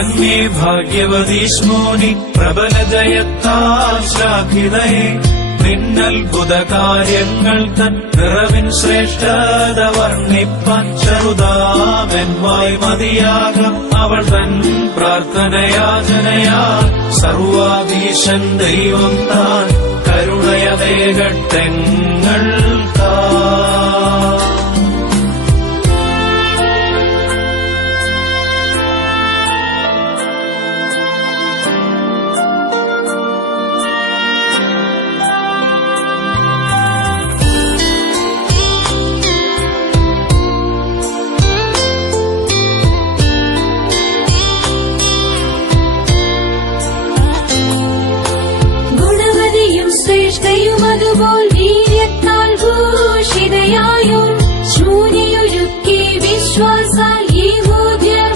ധന്യേ ഭാഗ്യവതീഷ്മോനി പ്രബലജയത്താൽ ശ്ലാഘിതയേ. നിന്നത്ഭുത കാര്യങ്ങൾ തൻ നിറവിൻ ശ്രേഷ്ഠത വർണ്ണിപ്പാൻ ചെറുതാമെൻവായ് മതിയാകാം. അവൾ തൻ പ്രാർത്ഥനയാചനയാൽ സർവാധീശൻ ദൈവം താൻ കരുണയതേകട്ടെങ്ങൾക്കാ. അതുപോൽ വീര്യത്താൽ ഭൂഷിതയായും ശൂന്യൊരുക്കി വിശ്വാസാൽ യഹൂദ്യർ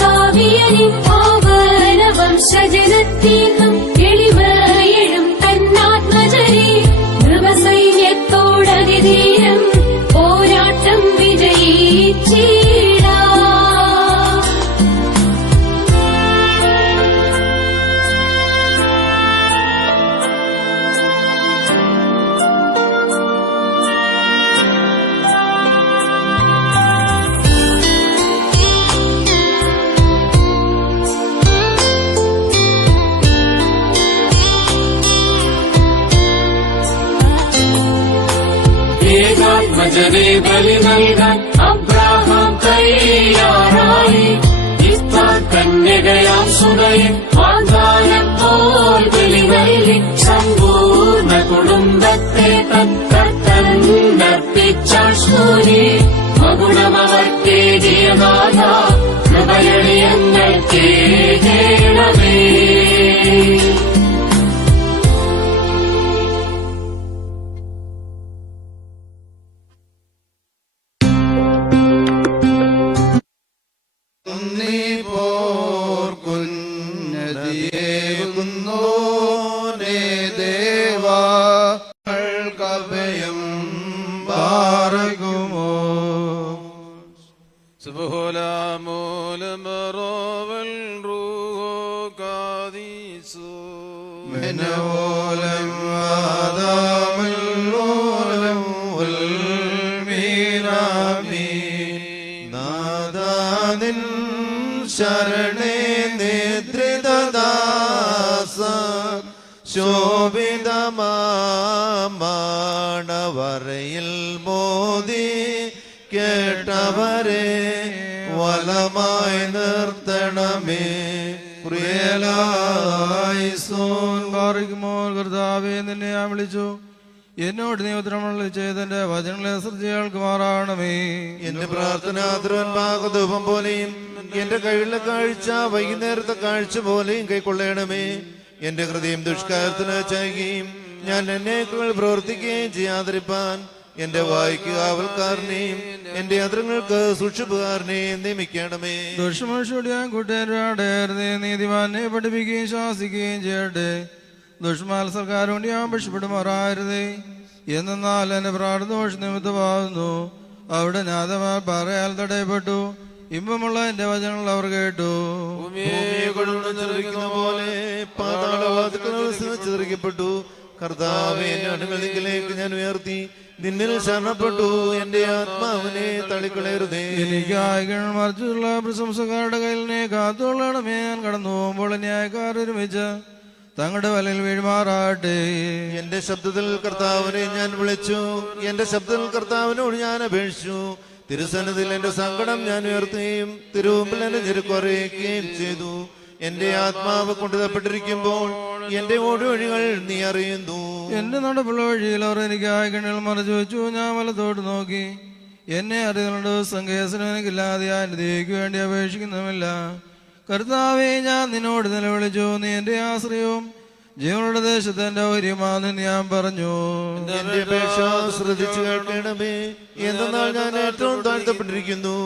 കാവ്യനിൻ പാവന വംശജനത്തിനും എളിമയെഴും തന്നാത്മജരെ നൃപസൈന്യത്തോടതിധീരം പോരാട്ടം വിജയിച്ചിടാ. ഏകാത്മജനെ ബലി നൽകാൻ അബ്രാഹാം തയ്യാറായി. ഇസ്ഹാക്ക് കന്യകയാം സുതയെ വാഗ്ദാനം പോൽ ബലി നൽകി. സമ്പൂർണ്ണ കുടുംബത്തെ തന്നർപ്പിച്ചാൽ ശൂരി മകുടമവർക്കേകിയനാഥ കൃപയടിയങ്ങൾ കേകേണമേ. ശരണേ നേതൃദാസ ശോഭിതമാണവരയിൽ മോദി കേട്ടവരെ വലമായി നിർത്തണമേ. കർത്താവേ, നിന്നെ ഞാൻ വിളിച്ചു, എന്നോട് നീ ഉത്തരമുള്ള ചെയ്തന്റെ വചനങ്ങളെ ശ്രദ്ധകൾക്ക് മാറാണമേ. എന്റെ പ്രാർത്ഥന ധൂപം പോലെയും എന്റെ കൈകളിലെ കാഴ്ച വൈകുന്നേരത്തെ കാഴ്ച പോലെയും കൈക്കൊള്ളണമേ. എന്റെ ഹൃദയം ദുഷ്കാരത്തിന് ചെയ്യുകയും ഞാൻ എന്നേക്കുകൾ പ്രവർത്തിക്കുകയും ചെയ്യാതിരിപ്പാൻ എന്റെ വായിക്ക് കാവൽക്കാരനെയും എന്റെ യന്ത്രങ്ങൾക്ക് സൂക്ഷിപ്പുകാരനെയും നിയമിക്കണമേ. ദുഷ്മനുഷ്യോട് ഞാൻ കൂട്ടുകാരുടെ നീതിമാനെ പഠിപ്പിക്കുകയും ശാസിക്കുകയും ചെയ്യട്ടെ. ദുഷ്മത്സരക്കാരോട് ഞാൻ പക്ഷപ്പെടുമാറായിരുന്നേ. എന്നാൽ എന്റെ പ്രാർത്ഥദോഷ നിമിത്തമാകുന്നു. അവിടെ നാഥമാർ പറയാൽ തടയപ്പെട്ടു. ഇമ്പമുള്ള എന്റെ വചനങ്ങൾ അവർ കേട്ടു. പോലെ പാതാളവാതിക്കപ്പെട്ടു. കർത്താവേ, എന്റെ അണുകളിലേക്ക് ഞാൻ ഉയർത്തി നിന്നിൽ ശരണപ്പെട്ടു. എന്റെ ആത്മാവിനെ തള്ളിക്കളയരുതേ. എനിക്ക് ആയികൾ മറിച്ചുള്ള പ്രശംസക്കാരുടെ കയ്യിലിനെ കാത്തുകൊള്ളണമേ. ഞാൻ കടന്നു പോകുമ്പോൾ ന്യായക്കാർ ഒരുമിച്ച് തങ്ങളുടെ വലയിൽ വീഴുമാറാട്ടെ. എന്റെ ശബ്ദത്തിൽ കർത്താവിനെ ഞാൻ വിളിച്ചു. എന്റെ ശബ്ദത്തിൽ കർത്താവിനോട് ഞാൻ അപേക്ഷിച്ചു. തിരുസന്നിധിയിൽ എന്റെ സങ്കടം ഞാൻ ഉയർത്തുകയും തിരുമുമ്പിൽ എന്റെ ഞെരുക്കറിയുകയും ചെയ്തു. എന്റെ ആത്മാവ് കൊണ്ടുതപ്പെട്ടിരിക്കുമ്പോൾ എന്റെ ഓടുവഴികൾ നീ അറിയുന്നു. എന്റെ നടപ്പുള്ള വഴിയിൽ അവർ എനിക്ക് ആയിക്കണ്ണിൽ മറച്ചു വെച്ചു. ഞാൻ വലത്തോട്ട് നോക്കി. എന്നെ അറിയുന്നുണ്ട്. സംഘേസനം എനിക്കില്ലാതെ എന്റെ ദേവിക്ക് വേണ്ടി അപേക്ഷിക്കുന്നുമില്ല. കർത്താവേ, ഞാൻ നിന്നോട് നിലവിളിച്ചു. നീ എന്റെ ആശ്രയവും ജീവനുടെ ദേശത്ത് എന്റെ ഔര്യമാണെന്ന് ഞാൻ പറഞ്ഞു. എന്റെ അപേക്ഷ ശ്രദ്ധിച്ചു കേൾക്കണമേ. എന്തെന്നാൽ ഞാൻ ഏറ്റവും താഴ്ത്തപ്പെട്ടിരിക്കുന്നു.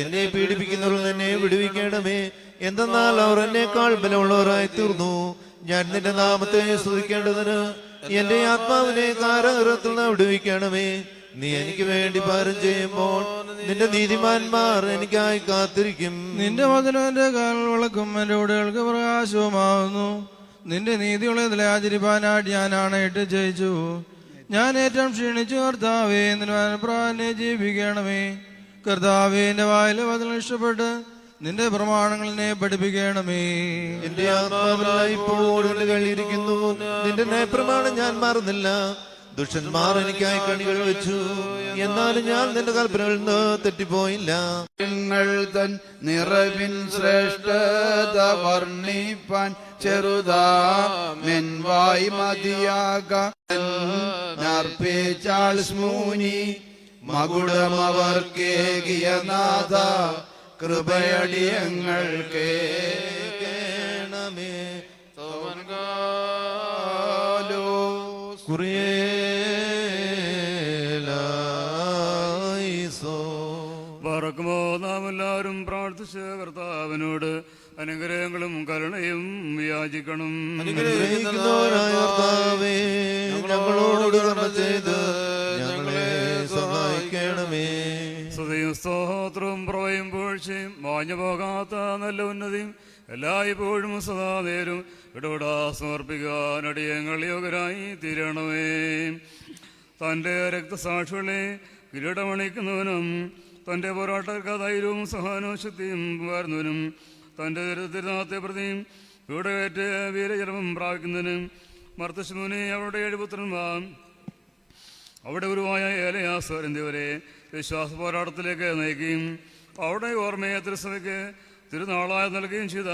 എന്നെ പീഡിപ്പിക്കുന്നവർ എന്നെ വിടുവിക്കണമേ. എന്തെന്നാൽ അവർ എന്നേക്കാൾ ബലമുള്ളവരായി തീർന്നു. ഞാൻ നിന്റെ നാമത്തെ സ്തുതിക്കേണ്ടതിന് എന്റെ ആത്മാവിനെ കാരാഗൃഹത്തിൽ നിന്ന് വിടുവിക്കണമേ. നീ എനിക്ക് വേണ്ടി പാരം ചെയ്യുമ്പോൾ നിന്റെ നീതിമാന്മാർ എനിക്കായി കാത്തിരിക്കും. നിന്റെ വചനം എന്റെ കാൽ വിളക്കും എന്റെ ഉടകൾക്ക് പ്രകാശവുമാവുന്നു. നിന്റെ നീതിയുള്ളതിലെ ആചരിപ്പാനായിട്ട് ഞാൻ ആണയിട്ട് ജയിച്ചു. ഞാൻ ഏറ്റവും ക്ഷീണിച്ചു. കർത്താവേ, പ്രാണനെ ജീവിക്കണമേ. കർത്താവേ, എന്റെ വായിലെ വചനം ഇഷ്ടപ്പെട്ട് നിന്റെ പ്രമാണങ്ങളെ പഠിപ്പിക്കണമേ. എന്റെ ആത്മാവിൽ ഇപ്പോഴും കഴിയിരിക്കുന്നു. നിന്റെ ന്യായപ്രമാണം ഞാൻ മാറുന്നില്ല. ദുഷ്ടന്മാർ എനിക്കായി കണികൾ വെച്ചു, എന്നാലും ഞാൻ നിന്റെ കൽപ്പനകളിൽ നിന്ന് തെറ്റിപ്പോയില്ല. നിങ്ങൾ തൻ നിറവിൻ ശ്രേഷ്ഠത വർണ്ണിപ്പാൻ ചെറുതാമെൻവായി മതിയാകാർപ്പിച്ചാൾ സ്മൂനി മകുടമവർക്കേകിയ നാഥ കൃപയടിയങ്ങൾ കേണമേ. പറക്കുമോ നാം എല്ലാവരും പ്രാർത്ഥിച്ച് കർത്താവിനോട് അനുഗ്രഹങ്ങളും കരുണയും യാചിക്കണം. അനുഗ്രഹിക്കുന്നവനായ കർത്താവേ, ഞങ്ങളോട് കരുണ ചെയ്ത് ഞങ്ങളെ സഹായിക്കണമേ. സ്തുതിയും സ്തോത്രവും പ്രഭയും പുകഴ്ചയും മാഞ്ഞു പോകാത്ത നല്ല ഉന്നതിയും എല്ലായ്പ്പോഴും സദാ നേരും ഇടപെടാ സമർപ്പിക്കാൻ അടിയങ്ങൾ യോഗ്യരായി തീരണമേ. തൻ്റെ രക്തസാക്ഷികളെ കിരീടമണിക്കുന്നവനും തൻ്റെ പോരാട്ടക്കാർ ധൈര്യവും സഹാനവും ശക്തിയും പകർന്നവനും തൻ്റെ തിരുനാമത്തെ പ്രതിയും വീടകയറ്റ് വീരജന്മം പ്രാപിക്കുന്നതിനും മർത്തശ്മുനെ അവരുടെ 7 പുത്രന്മാർ അവിടെ ഗുരുവായ ഏലയാസർ എന്നിവരെ വിശ്വാസ പോരാട്ടത്തിലേക്ക് നയിക്കുകയും അവിടെ ഓർമ്മയെ തിരുസഭയ്ക്ക് തിരുനാളായ നൽകുകയും ചെയ്ത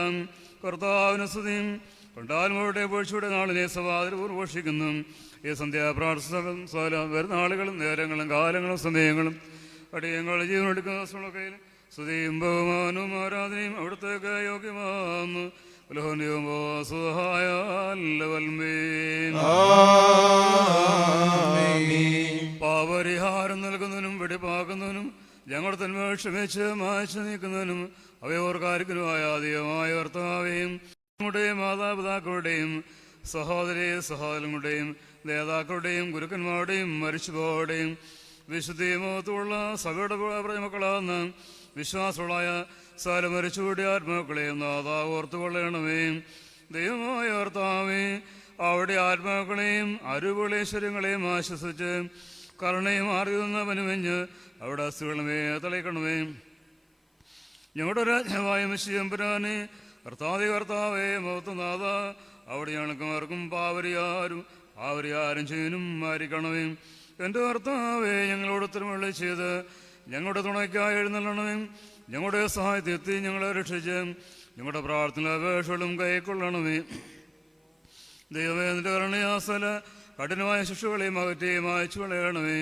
കർത്താവിന് സ്തുതിയും കൊണ്ടാലും അവരുടെ വീഴ്ചയുടെ നാളിനെ സഭ അതിർഘോഷിക്കുന്നു. ഈ സന്ധ്യാപ്രാർത്ഥന വരുന്ന ആളുകളും നേരങ്ങളും കാലങ്ങളും സമയങ്ങളും അടിയങ്ങൾ ജീവനെടുക്കുന്ന സുളക്കയിൽ സ്തുതിയും ബഹുമാനവും ആരാധനയും അവിടത്തേക്ക് യോഗ്യമാകുന്നു. പാപരിഹാരം നൽകുന്നതിനും വെടിപ്പാക്കുന്നതിനും ഞങ്ങളുടെ തന്മ ക്ഷമിച്ച് മായ്ച്ചു നീക്കുന്നതിനും അവയോർക്കാരിക്കലുമായ ദൈവമായ കർത്താവേയും നമ്മുടെയും മാതാപിതാക്കളുടെയും സഹോദരി സഹോദരങ്ങളുടെയും നേതാക്കളുടെയും ഗുരുക്കന്മാരുടെയും മരിച്ചുപോരുടെയും വിശുദ്ധിമോത്തുള്ള സഭയുടെ മക്കളാകുന്ന വിശ്വാസമുള്ളായ സാല മരിച്ചുകൂടിയ ആത്മാക്കളെയും നാഥാ ഓർത്തുകൊള്ളണമേ. ദൈവമായ കർത്താവേ, അവിടെ ആത്മാക്കളെയും അരുപുളേശ്വര്യങ്ങളെയും ആശ്വസിച്ച് കരുണയും അറിയുന്ന വനുവെഞ്ഞ് അവിടെ അസ്ഥികളുമേ തളിക്കണമേ. ഞങ്ങളുടെ രാജ്യമായ മിശിയമ്പുരാനെ കർത്താവേ മൗത്തനാഥ, അവിടെ ഞങ്ങൾക്കും പാവരിയാരും ചെയ്യനും മാരിക്കണമേ. എൻ്റെ കർത്താവേ, ഞങ്ങളോട് തിരുമള്ളി ചെയ്ത് ഞങ്ങളുടെ തുണയ്ക്കായി എഴുന്നള്ളണമേ. ഞങ്ങളുടെ സഹായത്തെത്തി ഞങ്ങളെ രക്ഷിച്ച് ഞങ്ങളുടെ പ്രാർത്ഥന അപേക്ഷകളും കൈക്കൊള്ളണമേ. ദൈവമേ, നിന്റെ കരുണയാസല കഠിനമായ ശിക്ഷകളെയും അകറ്റിയും അയച്ചു കളയണമേ.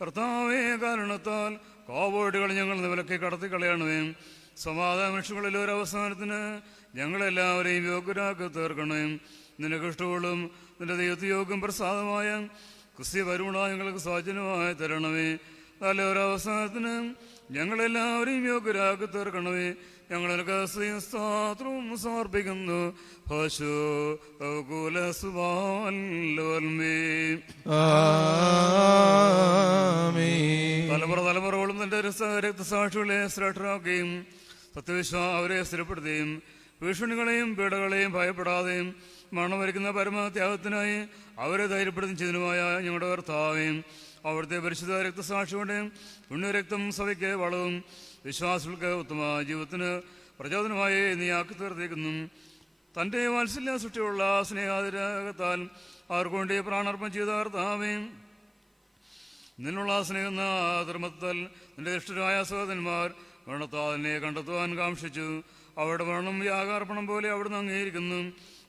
കർത്താവേ, കാരണത്താൽ കോപോടികൾ ഞങ്ങൾ വിലക്കി കടത്തി കളയണമേ. സമാധാന രക്ഷകളിൽ ഒരവസാനത്തിന് ഞങ്ങളെല്ലാവരെയും യോഗ്യരാക്കി തീർക്കണമേ. നിനക്ക് ഇഷ്ടവും നിന്റെ ദൈവത്തിയോഗ്യം പ്രസാദമായ ക്രിസ്ത്യ വരുണ ഞങ്ങൾക്ക് സൗജന്യമായി തരണമേ. നല്ല ഒരവസാനത്തിന് ഞങ്ങളെല്ലാവരെയും യോഗ്യരാക്കി തീർക്കണമേ. ഞങ്ങൾക്ക് സ്തോത്രവും സമർപ്പിക്കുന്നു. തലമുറകളും തന്റെ രക്തസാക്ഷികളെ ശ്രേഷ്ഠരാക്കുകയും അവരെ സ്ഥിരപ്പെടുത്തുകയും ഭീഷണികളെയും പീഡകളെയും ഭയപ്പെടാതെയും മരണം വരിക്കുന്ന പരമത്യാഗത്തിനായി അവരെ ധൈര്യപ്പെടുത്തും ചെയ്തനുമായ ഞങ്ങളുടെ കർത്താവേയും അവിടുത്തെ പരിശുദ്ധ രക്തസാക്ഷികളുടെ പുണ്യരക്തം സഭയ്ക്ക് വളവും വിശ്വാസികൾക്ക് ഉത്തമ ജീവിതത്തിന് പ്രചോദനമായി നീ ആക്കി തീർത്തേക്കുന്നു. തൻ്റെ വാത്സല്യ സൃഷ്ടിയുള്ള സ്നേഹാതിരകത്താൽ ആർക്കുവേണ്ടി പ്രാണർപ്പണം ചെയ്ത കർത്താവേയും നിന്നുള്ള സ്നേഹം ധർമ്മത്താൽ നിന്റെ ഇഷ്ടരായ സഹോദരന്മാർ മരണത്താലിനെ കണ്ടെത്തുവാൻ കാക്ഷിച്ചു. അവരുടെ മരണം യാഗാർപ്പണം പോലെ അവിടുന്ന് അംഗീകരിക്കുന്നു.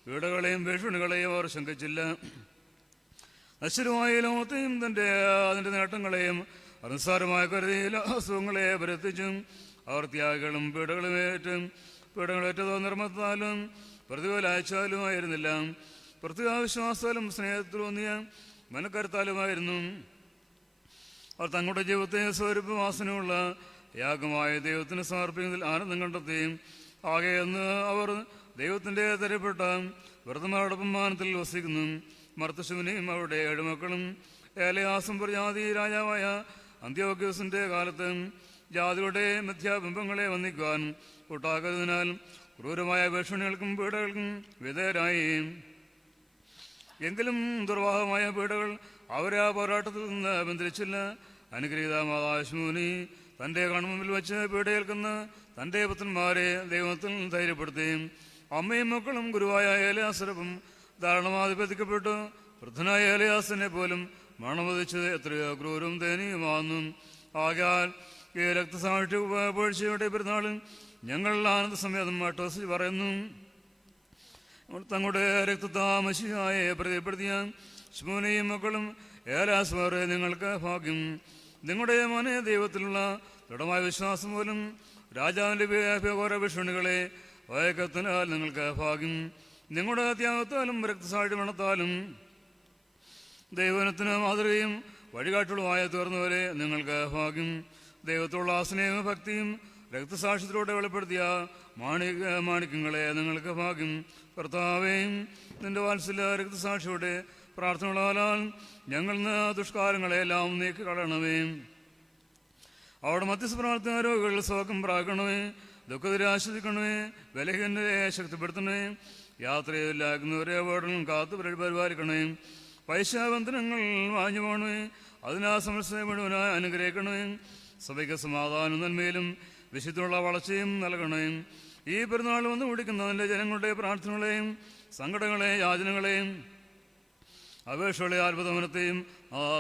പീഡകളെയും ഭീഷണികളെയും അവർ ശങ്കിച്ചില്ല. നശ്വരമായ ലോകത്തെയും അതിൻ്റെ നേട്ടങ്ങളെയും അനുസാരമായ കരുതിയിൽ അസുഖങ്ങളെ പരത്തിച്ചും അവർ ത്യാഗങ്ങളും പീഡകളേറ്റതോ നിർമ്മത്താലും പ്രതിഫലയച്ചാലും ആയിരുന്നില്ല. പ്രത്യാവിശ്വാസാലും സ്നേഹത്തിലൂന്നിയ മനക്കരുത്താലുമായിരുന്നു. അവർ തങ്ങളുടെ ജീവിതത്തെ സ്വരൂപവാസനയുള്ള യാഗമായ ദൈവത്തിന് സമർപ്പിക്കുന്നതിൽ ആനന്ദം കണ്ടെത്തി. ആകെയെന്ന് അവർ ദൈവത്തിൻ്റെ തരപ്പെട്ട വ്രതമാരുടെ മാനത്തിൽ വസിക്കുന്നു. മർത്തശുവിനെയും അവരുടെ 7 മക്കളും ഏലയാസം പ്രജാതി രാജാവായ അന്ത്യോക്യോസിന്റെ കാലത്ത് ജാതികളുടെ മിഥ്യാബിംബങ്ങളെ വന്ദിക്കുവാൻ കൂട്ടാക്കുന്നതിനാൽ ക്രൂരമായ ഭീഷണികൾക്കും പീഡകൾക്കും വിധേയരായി. എങ്കിലും ദുർവാഹമായ പീഡകൾ അവരെ ആ പോരാട്ടത്തിൽ നിന്ന് ബന്ധിച്ചില്ല. അനുഗ്രഹീത മാതാശ്മൂനി തൻ്റെ കൺമുമ്പിൽ വെച്ച് പീഡയേൽക്കുന്ന തൻ്റെ പുത്രന്മാരെ ദൈവത്തിൽ ധൈര്യപ്പെടുത്തി. അമ്മയും മക്കളും ഗുരുവായ ഏലിയാസരപ്പും ധാരണമാധിപതിക്കപ്പെട്ടു. വൃദ്ധനായ ഏലിയാസിനെ പോലും മണമതിച്ചത് എത്രയോ ക്രൂരും ദയനീയമാകുന്നു. ആകയാൽ ഈ രക്തസാക്ഷി വീഴ്ചയുടെ പെരുന്നാളിൽ ഞങ്ങൾ ആനന്ദസമേതം മാട്ടോസി പറയുന്നു. തങ്ങളുടെ രക്തതാമശിയായ പ്രതിപ്പെടുത്തിയ ശ്മൂനയും മക്കളും ഏലാസ്മാരെ നിങ്ങൾക്ക് ഭാഗ്യം. നിങ്ങളുടെ മോനെ ദൈവത്തിലുള്ള ദൃഢമായ വിശ്വാസം പോലും രാജാവിൻ്റെ ഘോര ഭീഷണികളെ വയക്കത്തിനാൽ നിങ്ങൾക്ക് ഭാഗ്യം. നിങ്ങളുടെ ത്യാഗത്താലും രക്തസാക്ഷി മണത്താലും ദൈവനത്തിന് മാതൃകയും വഴികാട്ടുകളുമായ തീർന്നവരെ നിങ്ങൾക്ക് ഭാഗ്യം. ദൈവത്തോടുള്ള സ്നേഹ ഭക്തിയും രക്തസാക്ഷ്യത്തിലൂടെ വെളിപ്പെടുത്തിയ മാണിക്യങ്ങളെ നിങ്ങൾക്ക് ഭാഗ്യം. കർത്താവേയും നിന്റെ വാത്സല്യ രക്തസാക്ഷിയുടെ പ്രാർത്ഥനകളാൽ ഞങ്ങൾ ദുഷ്കാരങ്ങളെല്ലാം നീക്കി കളയണമേ. അവിടെ മധ്യസ്ഥ പ്രാർത്ഥന രോഗികൾ സുഖം പ്രാക്കണമേ. ദുഃഖത്തിരെ ആശ്വസിക്കണമേ. ബലഹീനരെ ശക്തിപ്പെടുത്തണമേ. യാത്രയിലാക്കുന്നവരെ അവിടം കാത്തു പരിപാലിക്കണമേ. പൈശാബന്ധനങ്ങൾ വാഞ്ഞു പോകണമേ. അതിനാ സമസ്യ മുഴുവനായി അനുഗ്രഹിക്കണമേ. സഭയ്ക്ക് സമാധാനം നന്മയിലും വിശുദ്ധമുള്ള വളർച്ചയും നൽകണമേ. ഈ പെരുന്നാൾ വന്ന് കുടിക്കുന്നതിൻ്റെ ജനങ്ങളുടെ പ്രാർത്ഥനകളെയും സങ്കടങ്ങളെയും യാചനകളെയും അപേക്ഷകളെ അത്ഭുതമനത്തെയും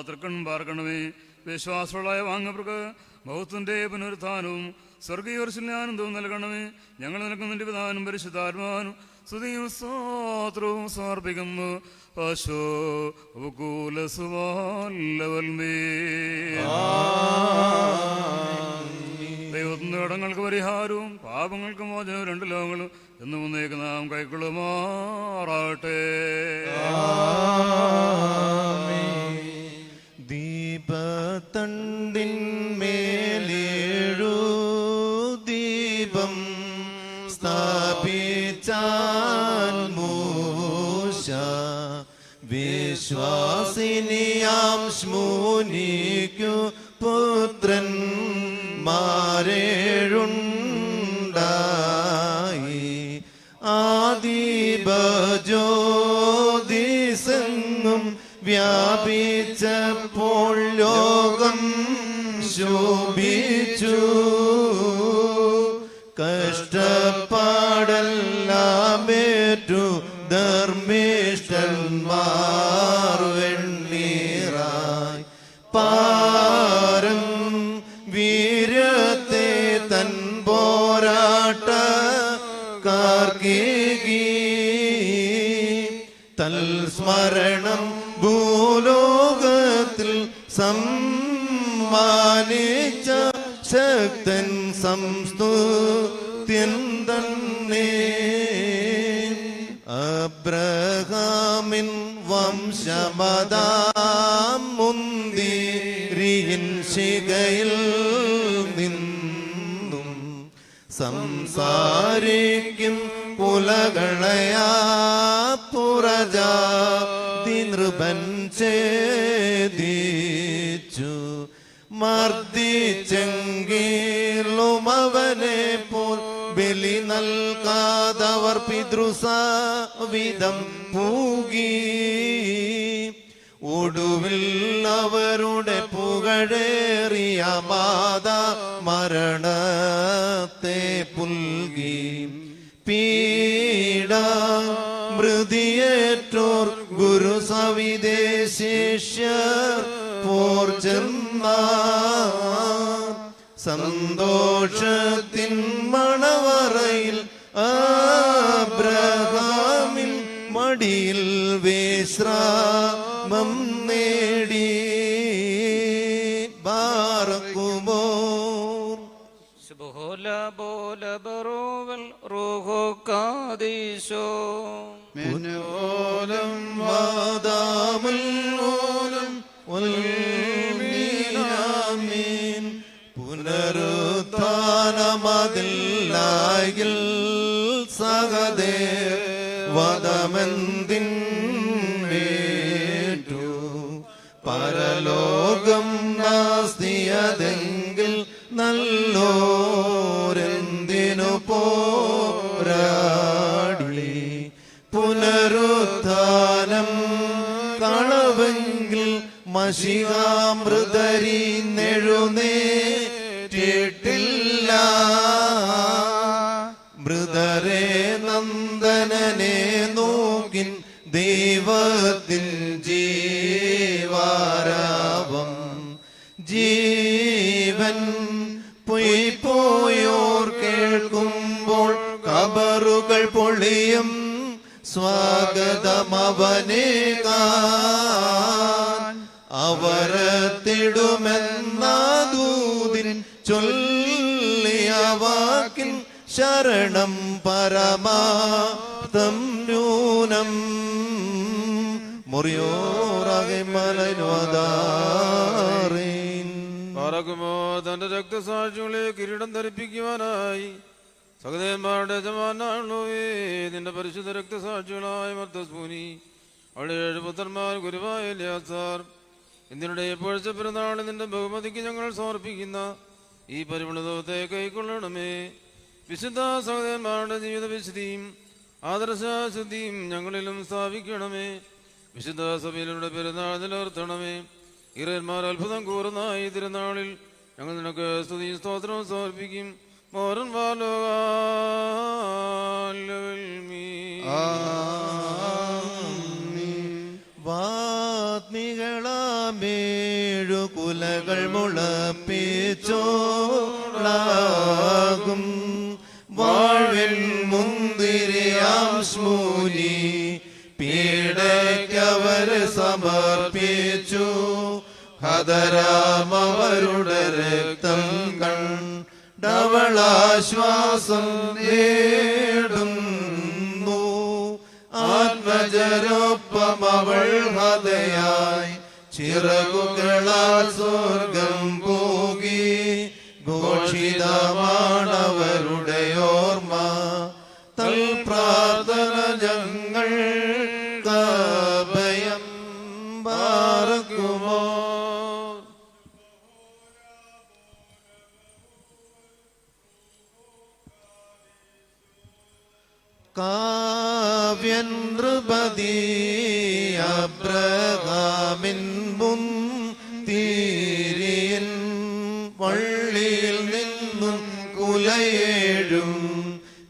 തൃക്കൺ പാർക്കണമേ. വിശ്വാസമുള്ള വാങ്ങവർക്ക് ബഹുത്വന്റെ പുനരുത്ഥാനവും സ്വർഗീയോർശിലാനന്ദവും നൽകണമേ. ഞങ്ങൾ നിൽക്കുന്നതിൻ്റെ പിതാവിനും പരിശുദ്ധാത്മാവിനും സ്തുതിയും സ്തോത്രവും സമർപ്പിക്കുന്നു. ദൈവത്തിന്റെ ഇടങ്ങൾക്ക് പരിഹാരവും പാപങ്ങൾക്ക് മോചനവും രണ്ട് ലോകങ്ങളും എന്ന് മുന്നേക്ക് നാം കൈക്കൊള്ളുമാറാട്ടെ. ദീപത്തണ്ടിന്മേലേഴു ദീപം സ്ഥാപിച്ചാൻ മൂശ വിശ്വാസിനിയാം ശ്മൂനിക്കു പുത്രൻ മാരേഴുണ്ടായി. ആദിബജ്യോതിസെങ്ങും വ്യാപിച്ചപ്പോൾ ലോകം ശോഭിച്ചു. കഷ്ടപ്പാടെല്ലാമേറ്റു ധർമ്മിഷ്ഠന്മാർ വെണ്ണീറായി പാരം വീര്യത്തെ തൻ പോരാട്ട കാർക്കേകി. തൽസ്മരണം ഭൂലോകത്തിൽ സമ്മാനിച്ച ശക്തൻ സംസ്തുത്യൻ തന്നെ. അബ്രഹാമിൻ വംശമതാം മുന്തിരിയിൻ ശിഖയിൽ നിന്നും സംസാരിക്കും കുലകളയാ പുറജാതി നൃപൻ ഛേദിച്ചു. മർദ്ദിച്ചെങ്കിലും അവനെ പോൽ ബലി നൽകാതവർ പിതൃസവിധം പൂകി. ഒടുവിൽ അവരുടെ പുകഴേറിയ മാതാ മരണത്തെ പുൽകി. പീഡ മൃതിയേറ്റോർ ഗുരു സവിദേശിഷ്യർ പോർജന്മാർ സന്തോഷത്തിൻ മണവറയിൽ അബ്രഹാമിൻ മടിയിൽ വിശ്രാമം നേടി. ബാറക്കുമോ മിന്നോലം വാദാമുല്ലോലം ഉൽമീനാമീൻ. പുനരുത്ഥാനമതില്ലായിൽ സഹദേ വദമെന്തിൻവേറ്റു. പരലോകം നാസ്തിയതെങ്കിൽ നല്ല പോരാടി പുനരുത്ഥാനം കളവെങ്കിൽ മഷികാമൃതരി നെഴുന്നേറ്റിട്ടില്ല. മൃതരെ നന്ദനനെ നോക്കിൻ ദൈവത്തിൻ ജീവാരാവം. ജീവൻ പോയോർ കേൾക്കുമ്പോൾ കബറുകൾ പൊളിയും സ്വാഗതമവനേകാൻ. അവരത്തിടുമെന്ന ദൂതിൻ ചൊല്ലിയ വാക്കിൻ ശരണം പരമാർത്ഥം നൂനം. മുറിയോറകമലനുവതാറീൻ പാറക്കുമോ തന്റെ രക്തസാക്ഷികളെ കിരീടം ധരിപ്പിക്കുവാനായി സകലന്മാരുടെ യജമാനാണോവേ നിന്റെ പരിശുദ്ധ രക്തസാക്ഷികളായ മർത്തസ്മൂനി അവിടെ 7 പുത്രന്മാർ ഗുരുവായ എലിയാസാർ എന്തിനുടെ എപ്പോഴത്തെ പിറന്നാളിൽ നിന്റെ ബഹുമതിക്ക് ഞങ്ങൾ സമർപ്പിക്കുന്ന ഈ പരിമളത്തെ കൈക്കൊള്ളണമേ. വിശുദ്ധ സഹോദരന്മാരുടെ ജീവിത വിശുദ്ധിയും ആദർശശുദ്ധിയും ഞങ്ങളിലും സ്ഥാപിക്കണമേ. വിശുദ്ധ സഭയിലൂടെ പെരുന്നാൾ നിലനിർത്തണമേ. ഇറന്മാർ അത്ഭുതം കൂറുന്ന ഈ തിരുനാളിൽ ഞങ്ങൾ നിനക്ക് സ്തുതിയും സ്തോത്രവും സമർപ്പിക്കും. മോറൻ വാത്മികളാമേഴു കുലകൾ മുളപ്പിച്ചോളാകും വാഴ്വിൽ മുന്തിരിയാം സ്മൂനി പീഡയ്ക്കവര് സമർപ്പിച്ചു. ഹതരാമവരുടെ രക്തം കണ്ടവളാശ്വാസം നേടുന്നു. ആത്മജരൊപ്പം അവൾ ഹതയായി ചിറകുകളാൽ സ്വർഗം പോകി. ഘോഷിതമാണവരുടെ ഓർമ്മ തൽ പ്രാർത്ഥന ഞങ്ങൾ ഭയം പാർക്കുമോ. കാവ്യൻ നൃപതി അബ്രഹാമിൻ മുൻതീരിയൻ വള്ളിയിൽ നിന്നും കുലയേഴും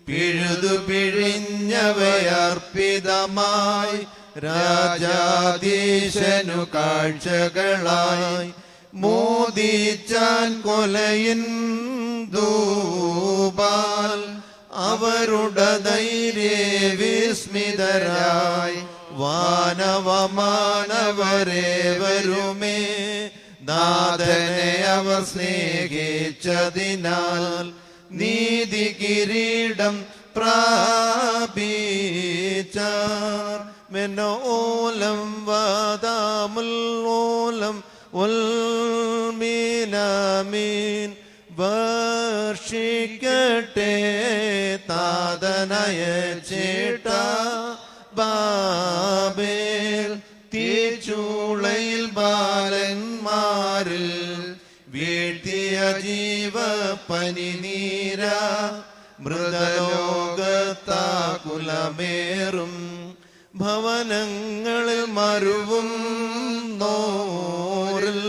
പിഴുതു പിഴിഞ്ഞവയർപ്പിതമായി രാജാധീശനു കാഴ്ചകളായി മോദിച്ചാൻ കൊലയിൻ ധൂപാൽ. അവരുടെ ധൈര്യ വിസ്മിതരായി വാനവമാനവരേവരുമേ നാഥനെ അവർ സ്നേഹിച്ചതിനാൽ നീതി കിരീടം പ്രാപിച്ചാർ. മെനോലം വാദാമുല്ലോലം ഉൽമീനാമീൻ വർഷിക്കട്ടെ താതനയ ചേട്ട ബാബേൽ. തീച്ചൂളയിൽ ബാലന്മാരിൽ വീഴ്ത്തിയ ജീവ പനിനീര മൃതലോകത്താകുലമേറും ഭവനങ്ങളിൽ മരുവും നോറിൽ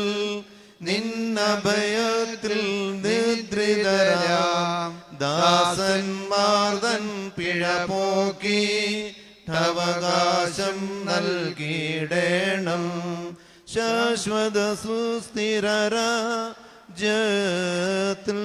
നിന്നഭയത്തിൽ നിദ്രിതരാം ദാസന്മാർ തൻ പിഴ പോക്കി അവകാശം നൽകിയിടേണം. ശാശ്വത സുസ്ഥിരര ജത്തിൽ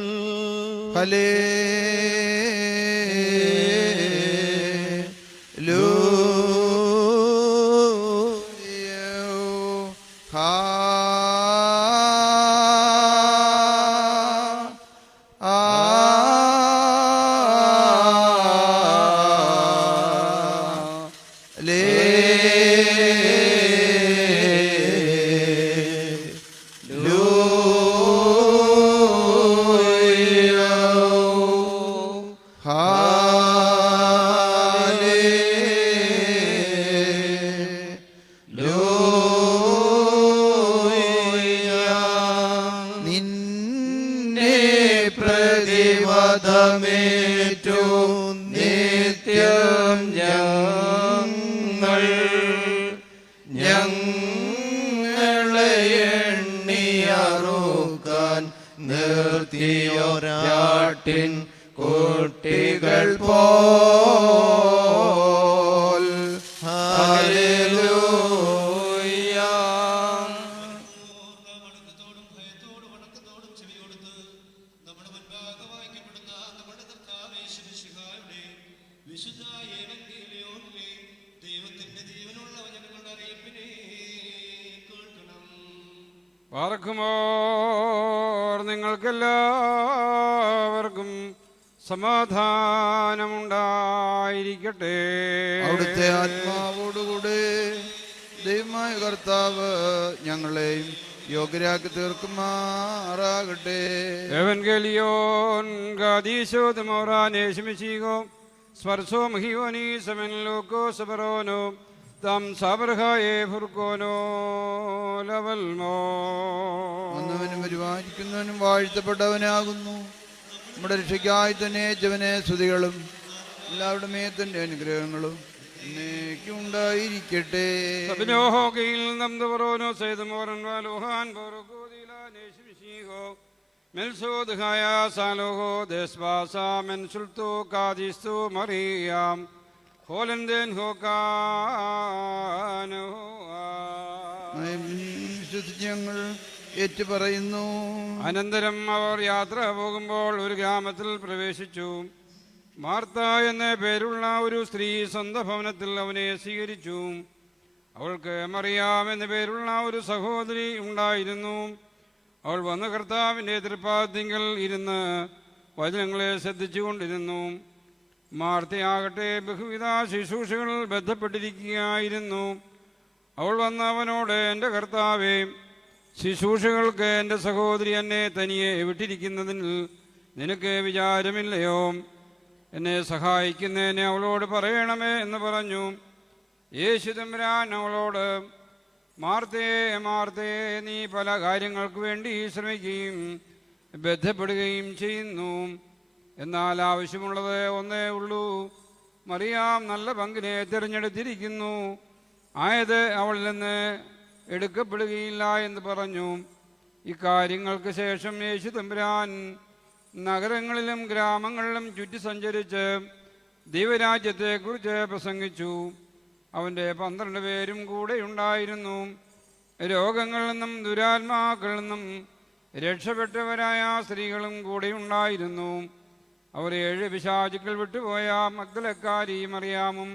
Ha പോൽ. ഹല്ലേലൂയ. പാർക്കുമോർ നിങ്ങൾക്കെല്ലാവർക്കും സമാധാനമുണ്ടായിരിക്കട്ടെ. അവിടുത്തെ ആത്മാവോടുകൂടെ ദൈവമായ കർത്താവ് ഞങ്ങളെയും യോഗ്യരാക്കി തീർക്കുമാറാകട്ടെ. എവൻഗേലിയോൻ ഗാദീശോ ദമോറാനേശമിശീകോ സ്പർശോ മഹിയോനി സമൻ ലോകോ സബറോനോ തം സബർഹായേ ഫുർക്കോനോ ലവൽമോ. വന്നവനും പരിപാലിക്കുന്നവനും വാഴ്ത്തപ്പെട്ടവനാകുന്നു. നമ്മുടെ രക്ഷയ്ക്കായി തന്നെ ജവനെ സ്തുതികളും എല്ലാവരുടെ മേത്തന്റെ അനുഗ്രഹങ്ങളും ഉണ്ടായിരിക്കട്ടെ. സബിനോഹോകയിൽ നംദവറോനോ സൈദമോറൻ വാലോഹാൻ ബോറോകോദിലാനേശമിശീകോ മെൽസോദ്ഹായ സാലോഹോ ദേസ്വാസ മെൻസുൽത്തോ കാദിസ്തു മറിയാം ഹോലന്തേൻ ഹോക്കാനോ. ഞങ്ങൾ ഏറ്റുപറയുന്നു. അനന്തരം അവർ യാത്ര പോകുമ്പോൾ ഒരു ഗ്രാമത്തിൽ പ്രവേശിച്ചു. മാർത്ത എന്ന പേരുള്ള ഒരു സ്ത്രീ സ്വന്തം ഭവനത്തിൽ അവനെ സ്വീകരിച്ചു. അവൾക്ക് മറിയാം എന്ന പേരുള്ള ഒരു സഹോദരി ഉണ്ടായിരുന്നു. അവൾ വന്ന് കർത്താവിൻ്റെ തൃപ്പാദത്തിങ്കൽ ഇരുന്ന് വചനങ്ങളെ ശ്രദ്ധിച്ചുകൊണ്ടിരുന്നു. മാർത്തയാകട്ടെ ബഹുവിധ ശുശ്രൂഷകളിൽ ബന്ധപ്പെട്ടിരിക്കുകയായിരുന്നു. അവൾ വന്ന് അവനോട്, എൻ്റെ കർത്താവേ, ശുശ്രൂഷകൾക്ക് എൻ്റെ സഹോദരി എന്നെ തനിയെ വിട്ടിരിക്കുന്നതിൽ നിനക്ക് വിചാരമില്ലയോ? എന്നെ സഹായിക്കുന്നതിനെ അവളോട് പറയണമേ എന്ന് പറഞ്ഞു. യേശു തമ്പുരാൻ അവളോട്, മാർത്തേ മാർത്തേ, നീ പല കാര്യങ്ങൾക്ക് വേണ്ടി ശ്രമിക്കുകയും ബന്ധപ്പെടുകയും ചെയ്യുന്നു. എന്നാൽ ആവശ്യമുള്ളത് ഒന്നേ ഉള്ളൂ. മറിയാം നല്ല പങ്കിനെ തിരഞ്ഞെടുത്തിരിക്കുന്നു, ആയത് അവളിൽ നിന്ന് എടുക്കപ്പെടുകയില്ല എന്ന് പറഞ്ഞു. ഇക്കാര്യങ്ങൾക്ക് ശേഷം യേശു തമ്പുരാൻ നഗരങ്ങളിലും ഗ്രാമങ്ങളിലും ചുറ്റി സഞ്ചരിച്ച് ദൈവരാജ്യത്തെക്കുറിച്ച് പ്രസംഗിച്ചു. അവൻ്റെ 12 പേരും കൂടെയുണ്ടായിരുന്നു. രോഗങ്ങളിൽ നിന്നും ദുരാത്മാക്കളിൽ നിന്നും രക്ഷപ്പെട്ടവരായ സ്ത്രീകളും കൂടെയുണ്ടായിരുന്നു. അവർ 7 പിശാചുക്കൾ വിട്ടുപോയ മഗ്ദലക്കാരി മറിയാമും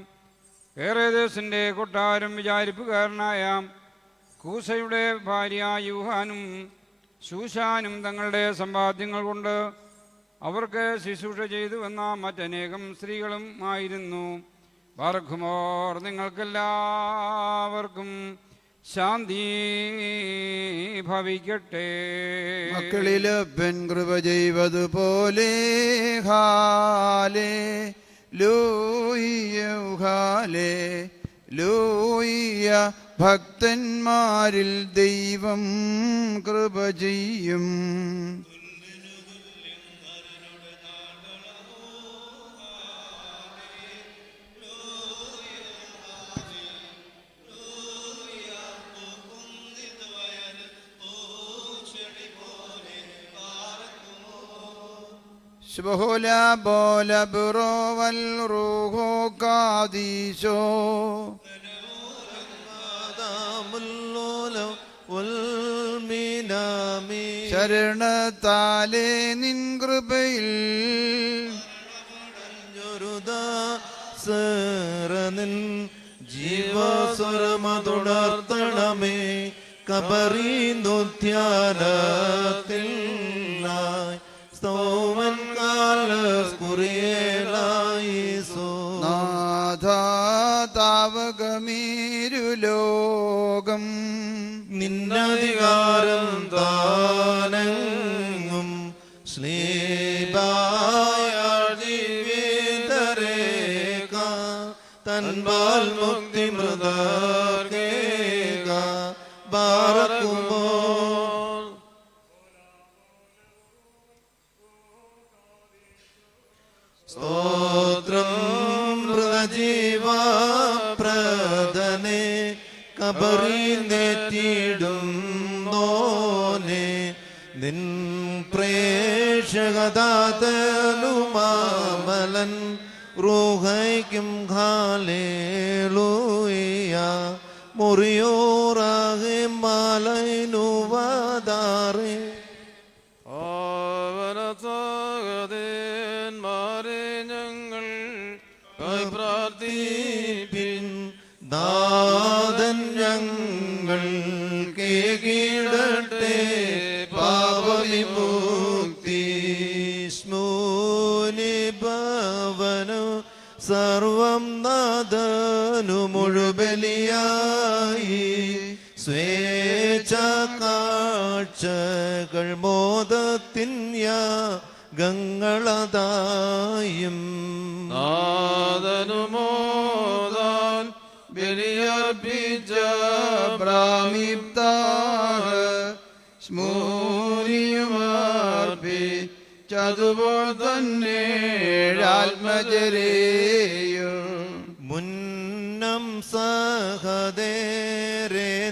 ഹേറോദേസിൻ്റെ കൊട്ടാരം വിചാരിപ്പുകാരനായ കൂസയുടെ ഭാര്യ യൂഹാനും ശൂശാനും തങ്ങളുടെ സമ്പാദ്യങ്ങൾ കൊണ്ട് അവർക്ക് ശുശ്രൂഷ ചെയ്തു വന്ന മറ്റനേകം സ്ത്രീകളും ആയിരുന്നു. ബാർഖുമോർ നിങ്ങൾക്കെല്ലാവർക്കും ശാന്തി ഭവിക്കട്ടെ. മക്കളില് പെൺകൃപ ചെയ്വതുപോലെ ഹാലേ ലൂയ്യ ഹാലേ ലൂയ്യ. ഭക്തന്മാരിൽ ദൈവം കൃപ ചെയ്യും. ശുഭഹോല ബോല ബുറോവൽ റൂഹോ കാദീശോ. ശരണത്താലേ നിൻ കൃപയിൽ ജീവസ്വരമതുണർത്തണമേ. കബറീന്ദുധ്യാനത്തിൽ സ്തോമൻ കാലസ്കുറിയേലായിസോ. നാഥാതാവകമീരുലോകം നിന്നധികാരം താനെങ്ങും ശ്ലീബായീവേതരേക തൻപാൽ മുക്തി മൃതർക്കേക ബാറക്കുമ്പോൾ. സ്തോത്രം മൃതജീവപ്രദനെ കബറിനെത്തിടുന്നോനെ നിൻ പ്രേക്ഷകദാതനുമാമലൻ റൂഹയ്ക്കും ഹാലേലൂയ മുറിയോറാകെ മാലൈനുവാദാറേ ആവനസാഗതന്മാരെ ഞങ്ങൾ പ്രാർത്ഥിപ്പിൻ നാഥൻ ഞങ്ങൾ കേകിടട്ടെ പാപവിമുക്തി സ്മൂനി ഭവനു സർവം നാഥനു മുഴുബലിയായി സ്വേച്ഛാകാഴ്ചകൾ മോദത്തിൻ യാഗങ്ങളതായും നാദനുമോദാൻ ബലിയർപ്പിച്ച പ്രാമിപ്താഹ സ്മൂരിയുമർപ്പിച്ചതുപോൽ തന്നെ ആത്മജരേയും മുന്നം സഹദേരെ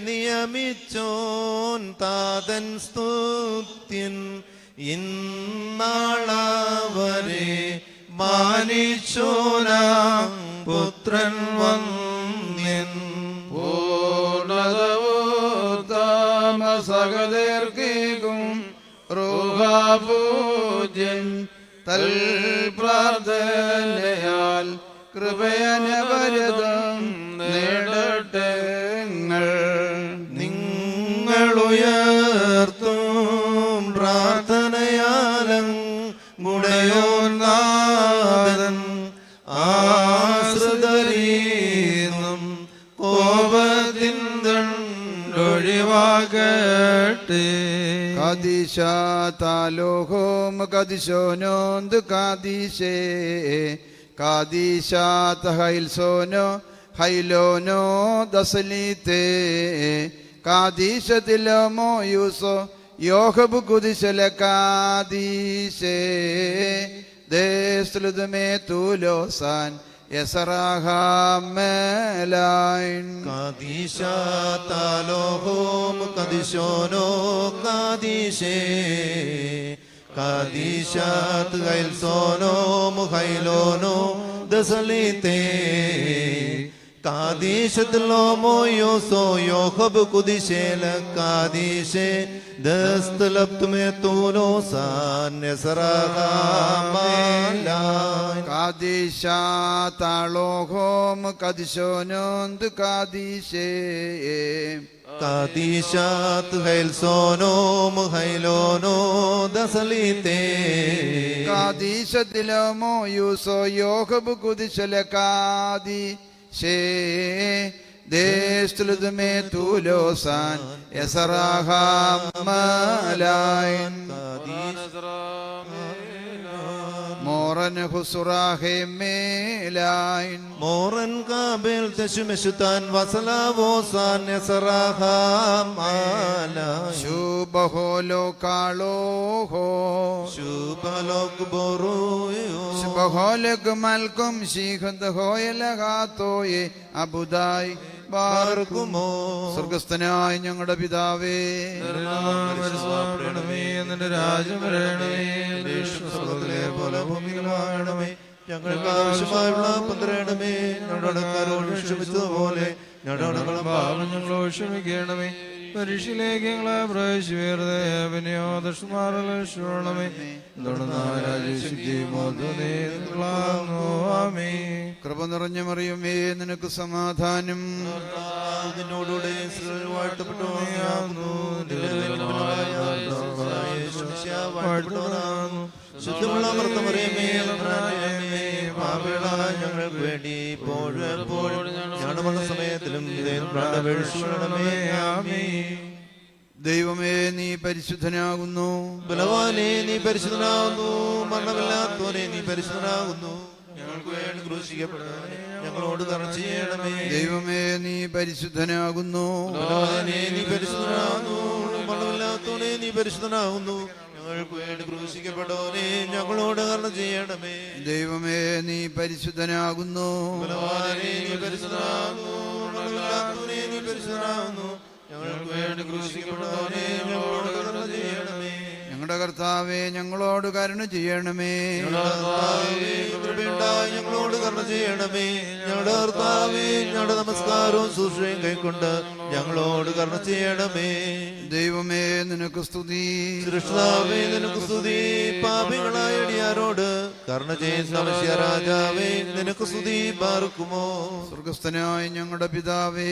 നിയമിച്ചോൻ താതൻ സ്തുത്യൻ ഇന്നാളവരെ മാനിച്ചോനാം പുത്രൻ വന്യൻ പൂർണ്ണതമസകതീർക്കും റൂഹാപൂജ്യൻ തൽ പ്രാർത്ഥനയാൽ കൃപയനവരതം നേടട്ടെ നിങ്ങളുയർത്തും പ്രാർത്ഥനയാലം ഗുണയോനാഥൻ ആശ്രിതരീന്നും കോപത്തിൻ ദണ്ടൊഴിവാകട്ടെ കാദിശാതാലോഹോം കദിശോനോന്ത് കാദിശേ കാദിശാത ഹൈൽസോനോ ഹൈലോനോ ദസലീത്തേ കാദിശത്തിലോമോ യൂസോ യോഹബ് കുദിശല കാദിശേ ദേസ്ലുദമേ തൂലോസാൻ യസറാഹാമേലൈൻ കാദീശാതാലോഹോം കദിശോനോ കാദീശേ കാദീശാത് ഹൈൽസോനോ മുഹൈലോനോ ദസലീത്തേ കാദീശത്തിലോമോ യോസോ യോഹബ് കുദിശേല കാദീശേ ദസ്തലബ്തുമേ തൂലോസാൻ യസറാഹാമേലൈൻ കാദിശാതാലോഹോം കദിശോനോന്ത് കാദിശേ കാദീശാത് ഹൈൽസോനോ മുഹൈലോനോ ദസലീത്തേ കാദിശത്തിലോമോ യൂസോ യോഹബ് കുദിശല കാദി ശേ ദേസ്തുലുദമേ തൂലോസാൻ യസറാഹാമലൈൻ മോറൻ ഹുസുറാഹേ മേലൈൻ മോറൻ കാബേൽ തശുമെശുതാൻ വസലാവോസാൻ യസറാഹാമലൈൻ ശുഭഹോലോ കാളോഹോ ശുഭലോക് ബോറുയോ ശുഭഹോലക് മൽക്കും ശീഖന്ത് ഹോയലഹാത്തോയെ അബുദായ് ബാർക്കുമോ സ്വർഗസ്ഥനായ ഞങ്ങളുടെ പിതാവേ നിന്റെ രാജ്യം വരണമേ സ്വർഗ്ഗത്തിലെ പോലെ ഭൂമിയിലുമാകണമേ ഞങ്ങൾക്ക് ആവശ്യമായുള്ള പന്തരണമേ ഞങ്ങളുടെ കരോട് ക്ഷമിച്ചതുപോലെ ഞങ്ങളുടെ പാപം ഞങ്ങളോട് ക്ഷമിക്കണമേ പരീക്ഷയിലേക്ക് ഞങ്ങളെ പ്രവേശിവേറെ പിന്നെയോ ദുഷ്ടന്മാരെ രക്ഷിക്കണമേ കൃപ നിറഞ്ഞ മറിയുമേ നിനക്ക് സമാധാനം നിന്നോടുകൂടെ സ്ത്രീകൾ വാഴ്ത്തപ്പെട്ടവനാകുന്നു. വാഴ്ത്തപ്പെട്ടവനാകുന്നു. ശുദ്ധമുള്ള മർത്തമറിയമേ പാപികളായ ഞങ്ങൾക്ക് വേണ്ടി ഇപ്പോഴും എപ്പോഴും ഞങ്ങളുടെ മരണസമയത്തിലും പ്രാർത്ഥിക്കണമേ. ആമേൻ. ദൈവമേ നീ പരിശുദ്ധനാകുന്നു. ബലവാനെ നീ പരിശുദ്ധനാകുന്നു. മരണമില്ലാത്തവനെ നീ പരിശുദ്ധനാകുന്നു. ഞങ്ങൾക്ക് വേണ്ടി ക്രൂശിക്കപ്പെട്ടവനെ ഞങ്ങളോട് കരുണ ചെയ്യണമേ. ദൈവമേ നീ പരിശുദ്ധനാകുന്നു. ബലവാനെ നീ പരിശുദ്ധനാകുന്നു. മരണമില്ലാത്തവനെ നീ പരിശുദ്ധനാകുന്നു. ഞങ്ങൾക്ക് വേണ്ടി ക്രൂശിക്കപ്പെട്ടവനെ ഞങ്ങളോട് കരുണ ചെയ്യണമേ. ദൈവമേ നീ പരിശുദ്ധനാകുന്നു. ബലവാനെ നീ പരിശുദ്ധനാകുന്നു. മരണമില്ലാത്തവനെ നീ പരിശുദ്ധനാകുന്നു. ഞങ്ങൾക്ക് വേണ്ടി ക്രൂശിക്കപ്പെട്ടവനെ ഞങ്ങളോട് കരുണ ചെയ്യണമേ. ഞങ്ങളുടെ കർത്താവേ ഞങ്ങളോട് കരുണ ചെയ്യണമേ. കൃപയുണ്ടായി ഞങ്ങളോട് കരുണ ചെയ്യണമേ. ഞങ്ങളുടെ കർത്താവേ ഞങ്ങളുടെ നമസ്കാരവും ശുശ്രൂഷയും കൈക്കൊണ്ട് ഞങ്ങളോട് കരുണ ചെയ്യണമേ. ദൈവമേ നിനക്ക് സ്തുതി. കൃഷ്ണാവേ നിനക്ക് സ്തുതി. പാപികളായ അടിയാരോട് കരുണ ചെയ്യുന്ന മനുഷ്യ രാജാവേ നിനക്ക് സ്തുതി. പാർക്കുമോ സ്വർഗസ്ഥനായ ഞങ്ങളുടെ പിതാവേ,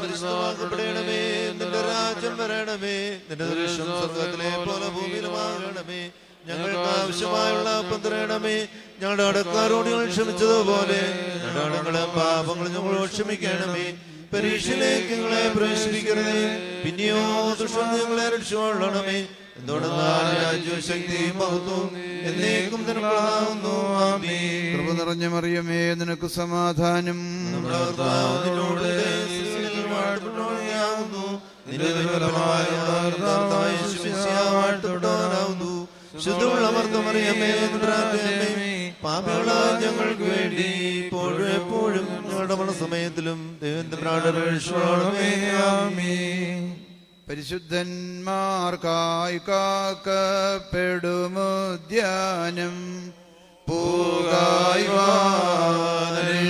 പരിശുദ്ധമാക്കപ്പെടണമേ. നിന്റെ രാജ്യം വരണമേ. നിന്റെ ദൃശ്യം സ്വർഗത്തിലെ പോലെ ഭൂമിയിലുമാകണമേ. ഞങ്ങൾക്ക് ആവശ്യമായുള്ള അപ്പം തരണമേ. ഞങ്ങളുടെ അടക്കാരോട് ഞങ്ങൾ ക്ഷമിച്ചതുപോലെ ഞങ്ങളുടെ അടങ്ങളും പാപങ്ങളും ഞങ്ങളോട് ക്ഷമിക്കണമേ. പരീക്ഷയിലേക്ക് ഞങ്ങളെ പ്രവേശിപ്പിക്കണമേ. പിന്നെയോ ദുഷ്ടൻ ഞങ്ങളെ രക്ഷിച്ചുകൊള്ളണമേ. എന്തുകൊണ്ടെന്നാൽ രാജ്യവും ശക്തിയും മഹത്വവും എന്നേക്കും നിനക്കുള്ളതാകുന്നു. ആമേൻ. കൃപ നിറഞ്ഞ മറിയമേ നിനക്ക് സമാധാനം. നമ്മുടെ കർത്താവ് നിന്നോട് സ്ത്രീകളിൽ വാഴ്ത്തപ്പെട്ടവനാകുന്നു. നിന്റെ ദുർബലമായ കർത്താവായ യേശു മിശിഹാ വാഴ്ത്തപ്പെട്ടവനാകുന്നു. ശുദ്ധമുള്ള മർത്തമറിയമേ പ്രാർത്ഥിക്കണമേ. പാപികളായ ഞങ്ങൾക്ക് വേണ്ടി ഇപ്പോഴും എപ്പോഴും ഞങ്ങളുടെ മരണസമയത്തിലും ദൈവത്തിന്റെ പ്രാർത്ഥനമേ. ആമേൻ. പരിശുദ്ധന്മാർക്കായി കാക്കപ്പെടുമുദ്യാനം പൂകായി വാനേ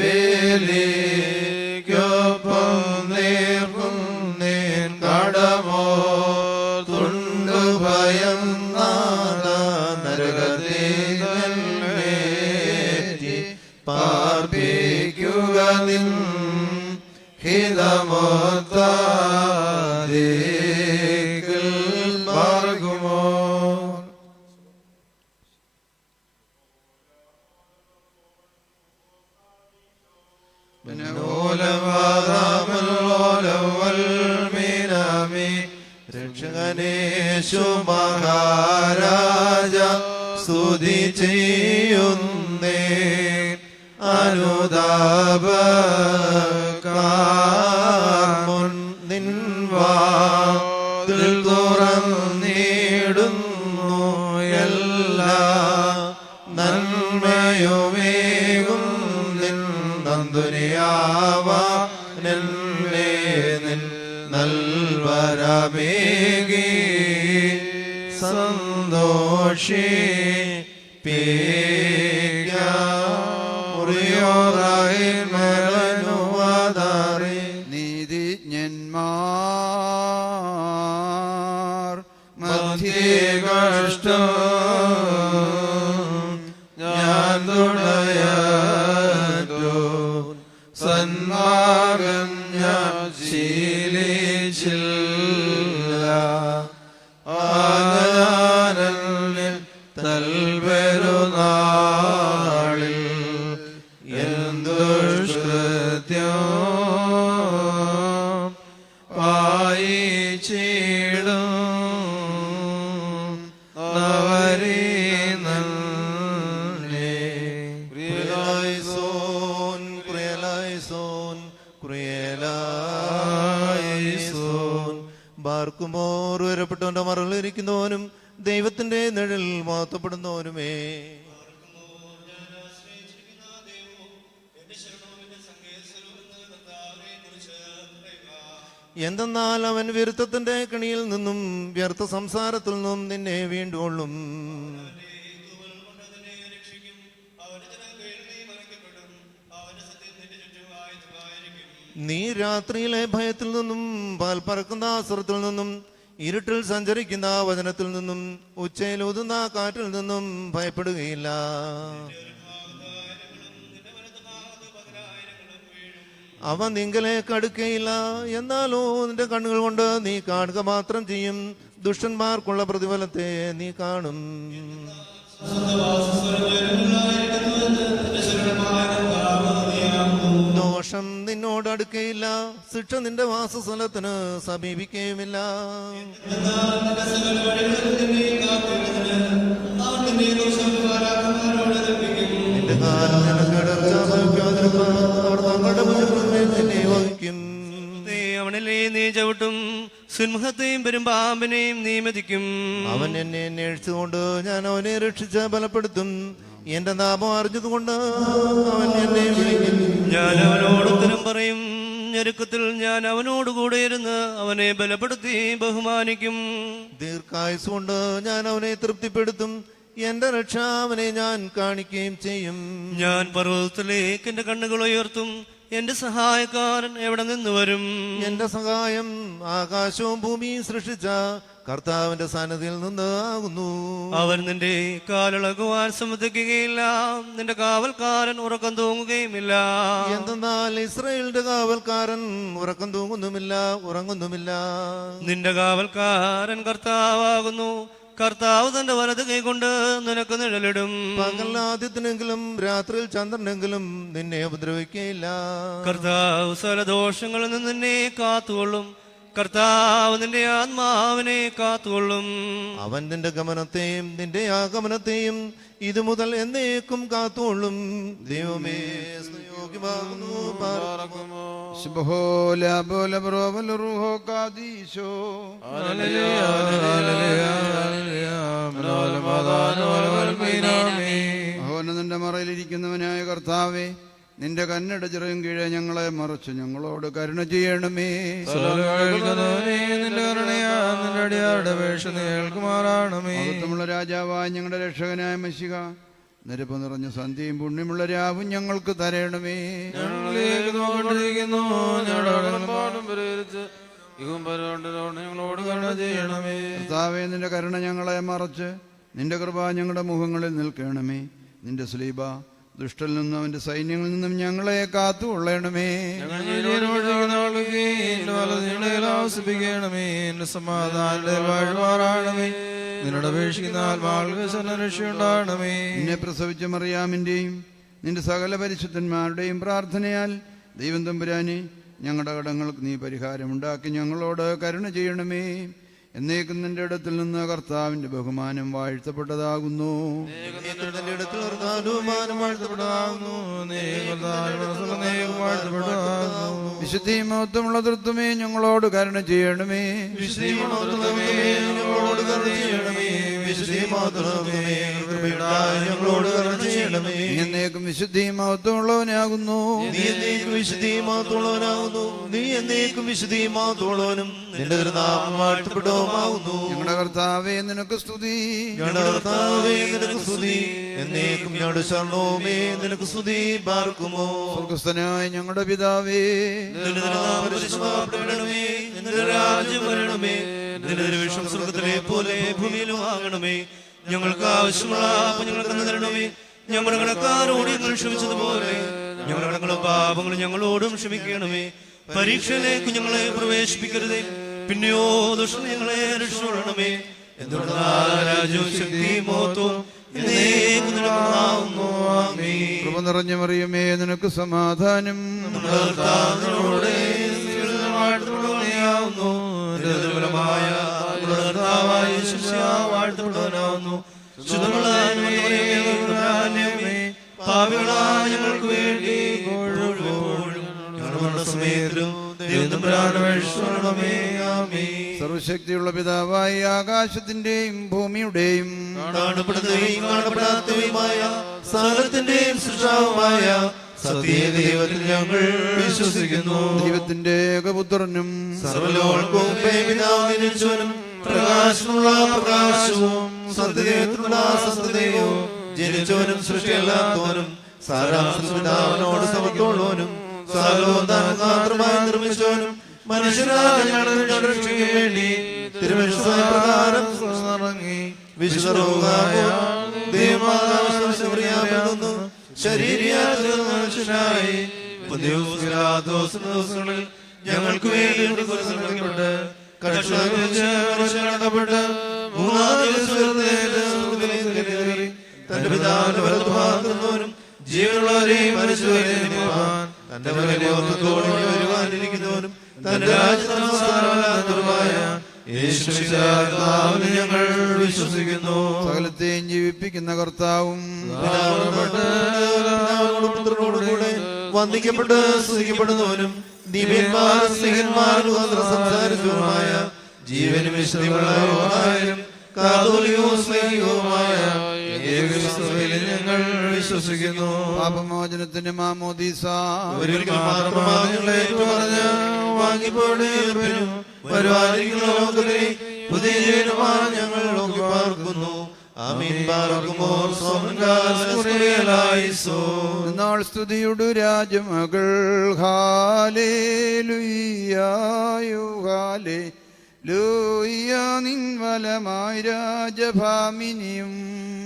വേലിക്കൊപ്പം നേർക്കും നേൻ കടമോ തുണ്ടു ഭയം നരകത്തേറ്റി പാർപ്പിക്കുക നിൻ ഹിതമോത്താരേക്കിൽ മാർഗുമോ. രക്ഷകനേശു മഹാരാജ സ്തുതി ചെയ്യുന്നേ. അനുതാപ നിൻവാതിൽ തുറന്നിടുന്നു. എല്ലാ നന്മയുമേകും നിൻ നന്ദുനിയാവാ നിന്നെ നിൻ നൽവരമേകി നീതിജ്ഞന്മാർ മധ്യേ കഷ്ടം ഞാൻ തുണയോ സന്മാർഗം ഞാൻ ശീലിച്ചില്ല. ആനന്ദിൽ തൽപെരുനാളിൽ എന്തുഷ്കൃത്യം പായിച്ചിടും നവരീ നന്നെ. ക്രിയലായിസോൻ ക്രിയലായിസോൻ ക്രിയലായിസോൻ. ബാർക്കുമോർ ഉയരപ്പെട്ടവന്റെ മറലിരിക്കുന്നവനും ദൈവത്തിന്റെ നിഴൽ മഹത്വപ്പെടുന്നവനുമേ. എന്തെന്നാൽ അവൻ വിരുദ്ധത്തിന്റെ കണിയിൽ നിന്നും വ്യർത്ഥ സംസാരത്തിൽ നിന്നും നിന്നെ വീണ്ടുകൊള്ളും. നീ രാത്രിയിലെ ഭയത്തിൽ നിന്നും പാൽ പറക്കുന്ന അസ്ത്രത്തിൽ നിന്നും ഇരുട്ടിൽ സഞ്ചരിക്കുന്ന വചനത്തിൽ നിന്നും ഉച്ചയിൽ ഊതുന്ന കാറ്റിൽ നിന്നും ഭയപ്പെടുകയില്ല. അവ നിങ്കലേക്ക് അടുക്കയില്ല. എന്നാലോ നിന്റെ കണ്ണുകൾ കൊണ്ട് നീ കാണുക മാത്രം ചെയ്യും. ദുഷ്ടന്മാർക്കുള്ള പ്രതിഫലത്തെ നീ കാണും. ദോഷം നിന്നോട് അടുക്കയില്ല. ശിക്ഷ നിന്റെ വാസസ്ഥലത്തിന് സമീപിക്കുകയുമില്ല. നിന്റെ കാലം നിന്നെ വഹിക്കും. അവനിലെ നീ ചവിട്ടും സിംഹത്തെയും പെരുമ്പാമ്പിനെയും നീ മതിക്കും. അവൻ എന്നെ അന്വേഷിച്ചുകൊണ്ട് ഞാൻ അവനെ രക്ഷിച്ച് ബലപ്പെടുത്തും. എന്റെ നാമം അറിഞ്ഞതുകൊണ്ട് അവൻ എന്നെ വിളിക്കും. ഞാൻ അവനോട് ഉത്തരം പറയും. ഞെരുക്കത്തിൽ ഞാൻ അവനോടുകൂടെ ഇരുന്ന് അവനെ ബലപ്പെടുത്തി ബഹുമാനിക്കും. ദീർഘായുസ് കൊണ്ട് ഞാൻ അവനെ തൃപ്തിപ്പെടുത്തും. എന്റെ രക്ഷ അവനെ ഞാൻ കാണിക്കുകയും ചെയ്യും. ഞാൻ പർവ്വതത്തിലേക്ക് എന്റെ കണ്ണുകൾ ഉയർത്തും. എന്റെ സഹായക്കാരൻ എവിടെ നിന്ന് വരും? എന്റെ സഹായം ആകാശവും ഭൂമിയും സൃഷ്ടിച്ച കർത്താവിന്റെ സന്നിധിയിൽ നിന്ന് ആകുന്നു. അവൻ നിന്റെ കാലിളകുവാൻ സമ്മതിക്കുകയില്ല. നിന്റെ കാവൽക്കാരൻ ഉറക്കം തൂങ്ങുകയുമില്ല. എന്തെന്നാൽ ഇസ്രായേലിന്റെ കാവൽക്കാരൻ ഉറക്കം തൂങ്ങുന്നുമില്ല, ഉറങ്ങുന്നുമില്ല. നിന്റെ കാവൽക്കാരൻ കർത്താവാകുന്നു. കർത്താവ് തന്റെ വലത് കൈകൊണ്ട് നിനക്ക് നിഴലിടും. പകൽ ആദ്യത്തിനെങ്കിലും രാത്രിയിൽ ചന്ദ്രനെങ്കിലും നിന്നെ ഉപദ്രവിക്കുകയില്ല. കർത്താവ് സകലദോഷങ്ങളിൽ നിന്ന് നിന്നെ കാത്തുകൊള്ളും. കർത്താവ് നിന്റെ ആത്മാവിനെ കാത്തുകൊള്ളും. അവൻ നിന്റെ ഗമനത്തെയും നിന്റെ ആഗമനത്തെയും ഇത് മുതൽ എന്നേക്കും കാത്തുകൊള്ളും. ദൈവമേ സ്നേഹയോഗ്യമാകുന്നു. നിന്റെ മറയിലിരിക്കുന്നവനായ കർത്താവേ, നിന്റെ കന്നട ചിറയും കീഴെ ഞങ്ങളെ മറച്ചു ഞങ്ങളോട് കരുണ ചെയ്യണമേ. നിന്റെ കരുണയാ നിന്റെ അടിയാരുടെ വേഷ കേൾക്കുമാറാണമേ. മഹത്വമുള്ള രാജാവായ ഞങ്ങളുടെ രക്ഷകനായ മശിഹ, നിരപ്പ് നിറഞ്ഞ സന്ധ്യയും പുണ്യമുള്ള രാവും ഞങ്ങൾക്ക് തരണമേ. ഞങ്ങളോട് കരുണ ചെയ്യണമേ. കർത്താവേ, നിന്റെ കരുണ ഞങ്ങളെ മറച്ച് നിന്റെ കൃപ ഞങ്ങളുടെ മുഖങ്ങളിൽ നിൽക്കണമേ. നിന്റെ സ്ലീബ ദുഷ്ടൽ നിന്നും അവന്റെ സൈന്യങ്ങളിൽ നിന്നും ഞങ്ങളെ കാത്തുകൊള്ളണമേ. നിന്നോട് അപേക്ഷിക്കുന്ന ആത്മാക്കൾക്ക് രക്ഷയുണ്ടാകണമേ. നിന്നെ പ്രസവിച്ച മറിയാമിന്റെയും നിന്റെ സകല പരിശുദ്ധന്മാരുടെയും പ്രാർത്ഥനയാൽ ദൈവം തമ്പുരാനെ, ഞങ്ങളുടെ കടങ്ങൾക്ക് നീ പരിഹാരമുണ്ടാക്കി ഞങ്ങളോട് കരുണ ചെയ്യണമേ. എന്നേക്കും നിന്റെ ഇടത്തിൽ നിന്ന് കർത്താവിന്റെ ബഹുമാനം വാഴ്ത്തപ്പെട്ടതാകുന്നു. വിശുദ്ധിയും മഹത്വമുള്ള തൃത്വമേ, ഞങ്ങളോട് കരുണ ചെയ്യണമേ. എന്നേക്കും വിശുദ്ധിയും മഹത്വമുള്ളവനാകുന്നു. ഞങ്ങളുടെ കർത്താവേ, നിനക്ക് സ്തുതി. സ്വർഗസ്ഥനായ ഞങ്ങളുടെ പിതാവേ, സ്വർഗത്തിലെ പോലെ ഭൂമിയിലും ആകണമേ. ഞങ്ങൾക്ക് ആവശ്യമുള്ള ഞങ്ങൾക്ക് തരണമേ. ഞങ്ങളുടെ കടക്കാരോട് ഞങ്ങൾ ക്ഷമിച്ചതുപോലെ ഞങ്ങളുടെ കടങ്ങളും പാപങ്ങളും ഞങ്ങളോടും ക്ഷമിക്കണമേ. പരീക്ഷയിലേക്ക് ഞങ്ങളെ പ്രവേശിപ്പിക്കരുതേ, പിന്നെയോ ദുഷ്ടൻ ഞങ്ങളെ രക്ഷപ്പെടണമേ. രാജ്യവും ശക്തിയും മഹത്വവും കൃപ നിറഞ്ഞ മറിയമേ, നിനക്ക് സമാധാനം. ഞങ്ങൾക്ക് വേണ്ടി സർവശക്തിയുള്ള പിതാവായ ആകാശത്തിന്റെയും ഭൂമിയുടെയും കാണപ്പെടാത്തവയുമായ സകലത്തിന്റെയും സൃഷ്ടാവുമായ സത്യദൈവത്തിൽ ഞങ്ങൾ വിശ്വസിക്കുന്നു. ദൈവത്തിന്റെ ഏകപുത്രനും സർവ്വലോകവും പിതാവിനും പ്രകാശമുള്ള പ്രകാശവും സത്യദൈവത്തിനുള്ള സത്യദൈവവും ജനിച്ചവനും സൃഷ്ടിയല്ലാത്തവനും സാരാംശപിതാവിനോട് സമത്തോളവനും സകലവും താൻ മുഖാന്തരമായി നിർമ്മിച്ചവനും മനുഷ്യരായ ഞങ്ങളുടെ രക്ഷയ്ക്ക് വേണ്ടി തിരുമനസ്സുപ്രകാരം ഇറങ്ങി വിശുദ്ധമായ ദൈവമാതാവിൽ ശരീരയായി ദിവസങ്ങളിൽ ഞങ്ങൾക്ക് വേണ്ടി കടപ്പെട്ട് മൂന്നാം ദിവസം തന്റെ പിതാവിന്റെ വലതുഭാഗത്തുന്നവനും ജീവനുള്ളവരെയും മനുഷ്യരെയും തന്റെ വലതുഭാഗത്തോടെ വരുവാനിരിക്കുന്നവനും തന്റെ രാജ്യത്തിനുമായ യേശുവിനെ ഞങ്ങൾ വിശ്വസിക്കുന്നു. സകലത്തെയും ജീവിപ്പിക്കുന്ന കർത്താവും പുത്രനോടുകൂടെ വന്ദിക്കപ്പെട്ട് സ്തുതിക്കപ്പെടുന്നവനും ദിവ്യന്മാർ സ്നേഹന്മാരും സംസാരിച്ചതുമായ ജീവനും വിശുദ്ധിയുള്ളവരും കാതോലികവും സ്നേഹികവുമായ ഏകസഭയിൽ ഞങ്ങൾ വിശ്വസിക്കുന്നു. പാപമോചനത്തിന് മാമോദീസ ഒരിക്കൽ മാത്രമാണ് ഞങ്ങളെ ഏറ്റുപറഞ്ഞ് വാങ്ങിപ്പോടെ വരുവാനിരിക്കുന്ന ലോകത്തിലെ പുതിയ ജീവനുമാണ് ഞങ്ങൾ നോക്കി പാർക്കുന്നു. ആമീൻ. പാർക്കുമോർ സോമൻകാലോ നാൾ സ്തുതിയുടു രാജമകൾ ഹാലേലുയ്യായോ ഹാലേലൂയ നിൻവലമായി രാജഭാമിനിയും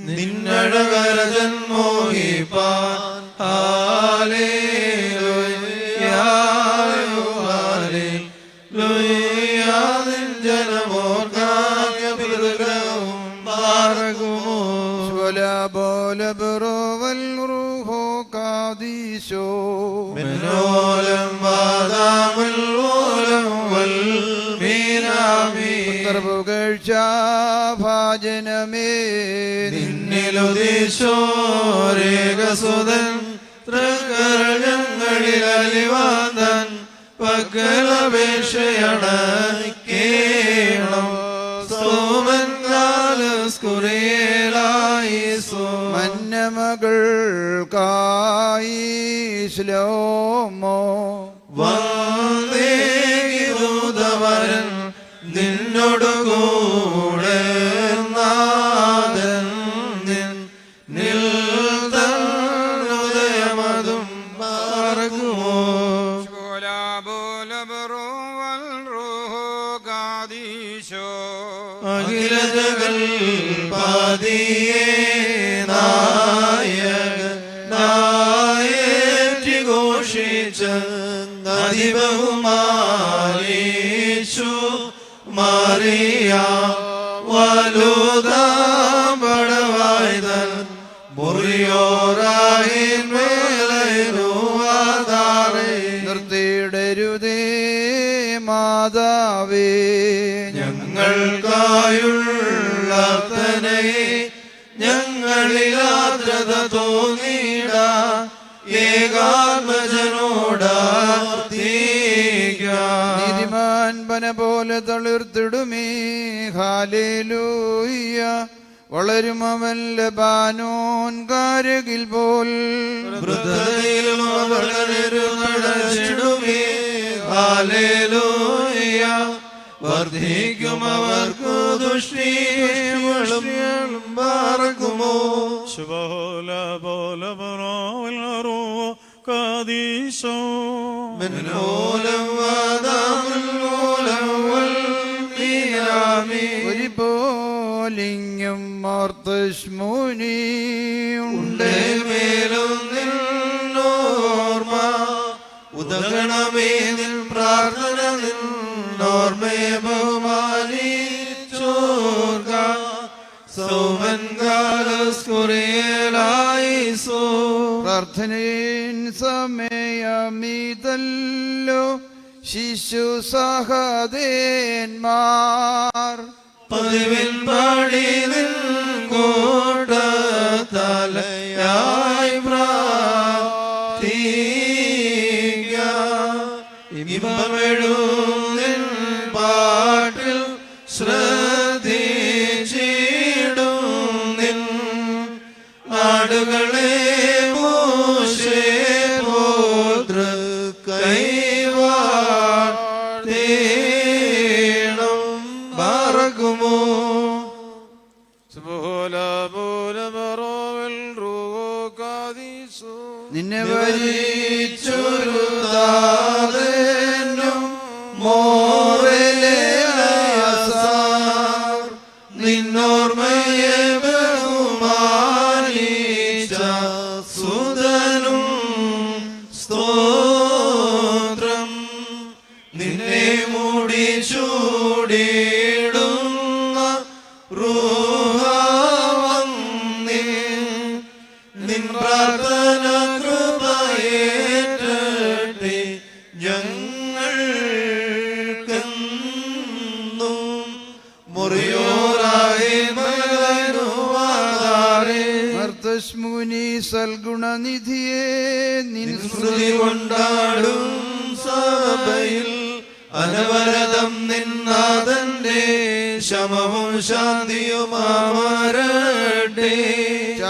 നിന്നഴകരജൻ മോഹിപ്പാൻ ഹല്ലേലൂയ ഹല്ലേലൂയ നിൻ ജനമോർഗാമ്യപിതൃഗ്രഹവും പാർക്കുമോ ബോലബറോവൽ റൂഹോ കാദീശോ മിന്നോലം വാദാമുൽ ഓലം വൽ മീനാമി പുകഴ്ച ഭാജനമേ നിന്നിലുദീശോരേകസുതൻ തൃക്കരങ്ങളിൽ അലിവാന്തൻ പക്കലപേക്ഷയണക്കേണം സോമൻ കാലസ്കുറിയലായിസോ മന്നമകൾക്കായി ശ്ലോമോ വന്ദേകിരുതവരൻ നിന്നോടുകൂടെ നാഥൻ നിൽതന്നുദയമതും പാർക്കുമോ അഖില ജഗൽ പാതിയേ നായേറ്റി ഘോഷിച്ച അതിബഹുമാനീശു മറിയ വലുതാം പടവായ്തൻ മുറിയോറായിൻ മേലൈനുവാതാറേ നിർത്തിയിടരുതേ മാതാവേ ഞങ്ങൾക്കായുള്ളത്തനെ ഞങ്ങളിലാദ്രത തോന്നിട നീതിമാൻ പന പോലെ തളിർത്തിടുമേ ഹാലേലൂയ വളരും അവൻ ലബാനോൻ കാരകിൽ പോൽ ഹല്ലേലൂയ വർദ്ധിക്കും അവർക്കു ദുഷ്ടികളും പാർക്കുമോ മിന്നോലം വാദാമുൽ ഓലം വൽ മീനാമി ഒരു പോലിങ്ങും മാർത്തശ്മുനിയുണ്ട് മേലും നിന്നോർമ്മ ഉദകണമേ നിൻ പ്രാർത്ഥന നിന്നോർമ്മയെ ബഹുമാനിച്ചോർക സോമൻ കാലസ്കുറിയലായിസോ പ്രാർത്ഥനയിൻ സമയമീതല്ലോ ശിശു സഹദേന്മാർ പതിവിൻ പാടി നിൻ കോട്ട തലയായി പ്രാർത്ഥിക്ക ഇമ്പമെഴും നിൻ പാട്ടിൽ ശ്രദ്ധിച്ചിടും നിൻ നാടുകളെ മോശെ പോതൃ കൈവാട്ടേണം പറകുമോ നിന്നെ വരിച്ചൊരു താതനും മോറിലെ ആസാർ നിന്നോർമ്മയെ ബഹുമാനിച്ച സുതനും സ്തോത്രം നിന്നെ മൂടി ചൂടിടുന്ന റൂഹാവന്നി നിൻ പ്രാർത്ഥന കൃപയേറ്റട്ടെ ഞങ്ങൾക്കെന്നും മുറിയോറായി മകനുവാതാരേ മർത്തശ്മുനി സൽഗുണനിധിയെ നിൻ സ്മൃതി കൊണ്ടാടും സഭയിൽ അനവരതം നിന്നാഥന്റെ ശമവും ശാന്തിയുമാമരട്ടെ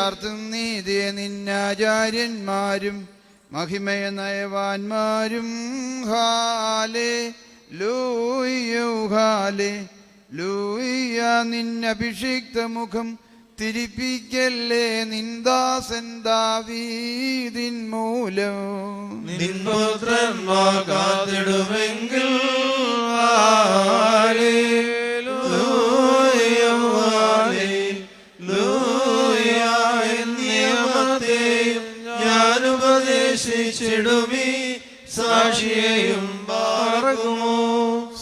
ചാർത്തും നീതിയെ നിന്നാചാര്യന്മാരും മഹിമയ നയവാന്മാരും ഹാലേ ലൂയ്യ നിന്നഭിഷിക്ത മുഖം തിരിപ്പിക്കല്ലേ നിന്ദാസൻ ദാവീദിൻ മൂലം. നിൻപുത്രന്മാർ കാത്തിടുമെങ്കിൽ നിയമത്തെയും ഞാൻ ഉപദേശിച്ചിടുമീ സാക്ഷിയെയും പാർക്കുമോ.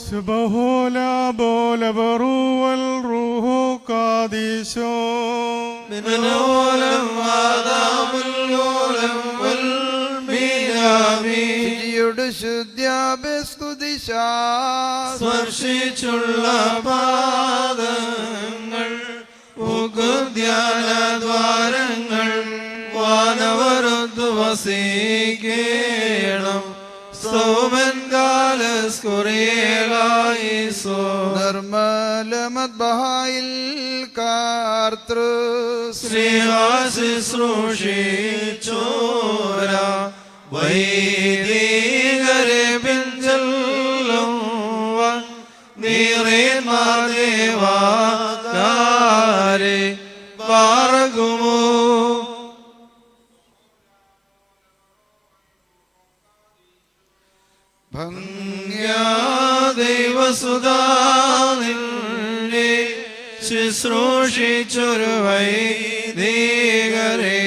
സുബഹോല ബോല ബറുവൽ റൂഹു കാദീശോ മിനോലം വാദാമുല്ലോലം വൽ ബിനാമീൻ. യുടെ ശുദ്ധ്യാഭിസ്തുതിശ സ്പർശിച്ചുള്ള പാദങ്ങൾ ധ്യാനദ്വാരങ്ങൾ വാനവരൊത്തു വസിക്കണം. സോമൻ കാലസ്കുറിയലായിസോ നിർമ്മലമദ്ബഹായിൽ കാർത്തൃ ശ്രീഹാശുശ്രൂഷിച്ചോര വൈദികരെ പിഞ്ചെല്ലും നീറേന്മാരേ പാറകുമോ. ദൈവസുതാനിന്നെ ശുശ്രൂഷിച്ചൊരു വൈദികരെ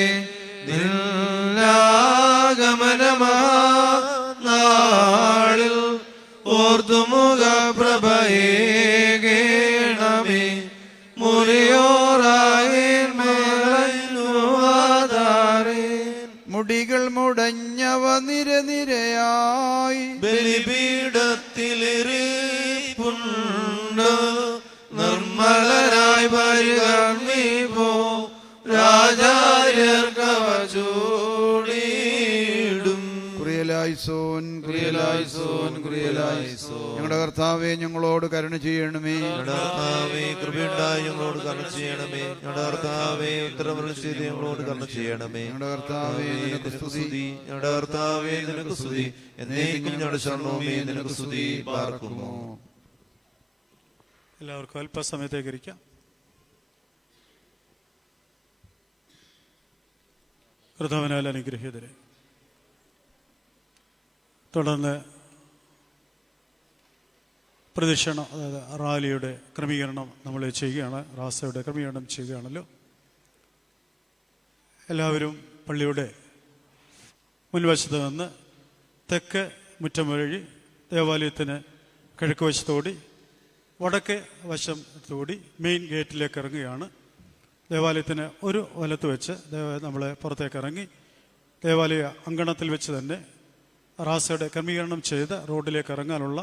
നാളിൽ ഓർത്തുമുഖ പ്രഭയേകേണമേ മുറിയോറായി മുടികൾ മുടഞ്ഞവ നിരനിരയായി ബലിപീഠത്തിലിരിപ്പുണ്ട്. നിർമ്മലരായി പരികർമ്മിപ്പോ രാജാര്യർക്കവ ചൂടിയിടും. കുറിയലായിസോൻ കുറിയലായിസോൻ കുറിയലായിസോൻ. ഞങ്ങളുടെ കർത്താവേ ഞങ്ങളോട് കരുണ ചെയ്യണമേ. ഞങ്ങളുടെ കർത്താവേ കൃപയുണ്ടായി ഞങ്ങളോട് കരുണ ചെയ്യണമേ. ഞങ്ങളുടെ കർത്താവേ ഉത്തരവരുളി ചെയ്ത് ഞങ്ങളോട് കരുണ ചെയ്യണമേ. ഞങ്ങളുടെ കർത്താവേ നിനക്ക് സ്തുതി. ഞങ്ങളുടെ കർത്താവേ നിനക്ക് സ്തുതി. എന്നേക്കും ഞങ്ങളുടെ ശരണമേ നിനക്ക് സ്തുതി. പാർക്കുമോ. എല്ലാവർക്കും അല്പസമയത്തേക്ക് ഇരിക്കാം. കർത്താവിനാൽ അനുഗ്രഹീതരെ, തുടർന്ന് പ്രദക്ഷിണം, അതായത് റാലിയുടെ ക്രമീകരണം നമ്മൾ ചെയ്യുകയാണ്. റാസയുടെ ക്രമീകരണം ചെയ്യുകയാണല്ലോ. എല്ലാവരും പള്ളിയുടെ മുൻവശത്ത് നിന്ന് തെക്ക് മുറ്റം വഴി ദേവാലയത്തിന് കിഴക്ക് വശത്തോടി വടക്ക് വശത്തോടി മെയിൻ ഗേറ്റിലേക്ക് ഇറങ്ങുകയാണ്. ദേവാലയത്തിന് ഒരു വലത്ത് വെച്ച് നമ്മൾ പുറത്തേക്ക് ഇറങ്ങി ദേവാലയ അങ്കണത്തിൽ വെച്ച് തന്നെ റാസയുടെ ക്രമീകരണം ചെയ്ത് റോഡിലേക്ക് ഇറങ്ങാനുള്ള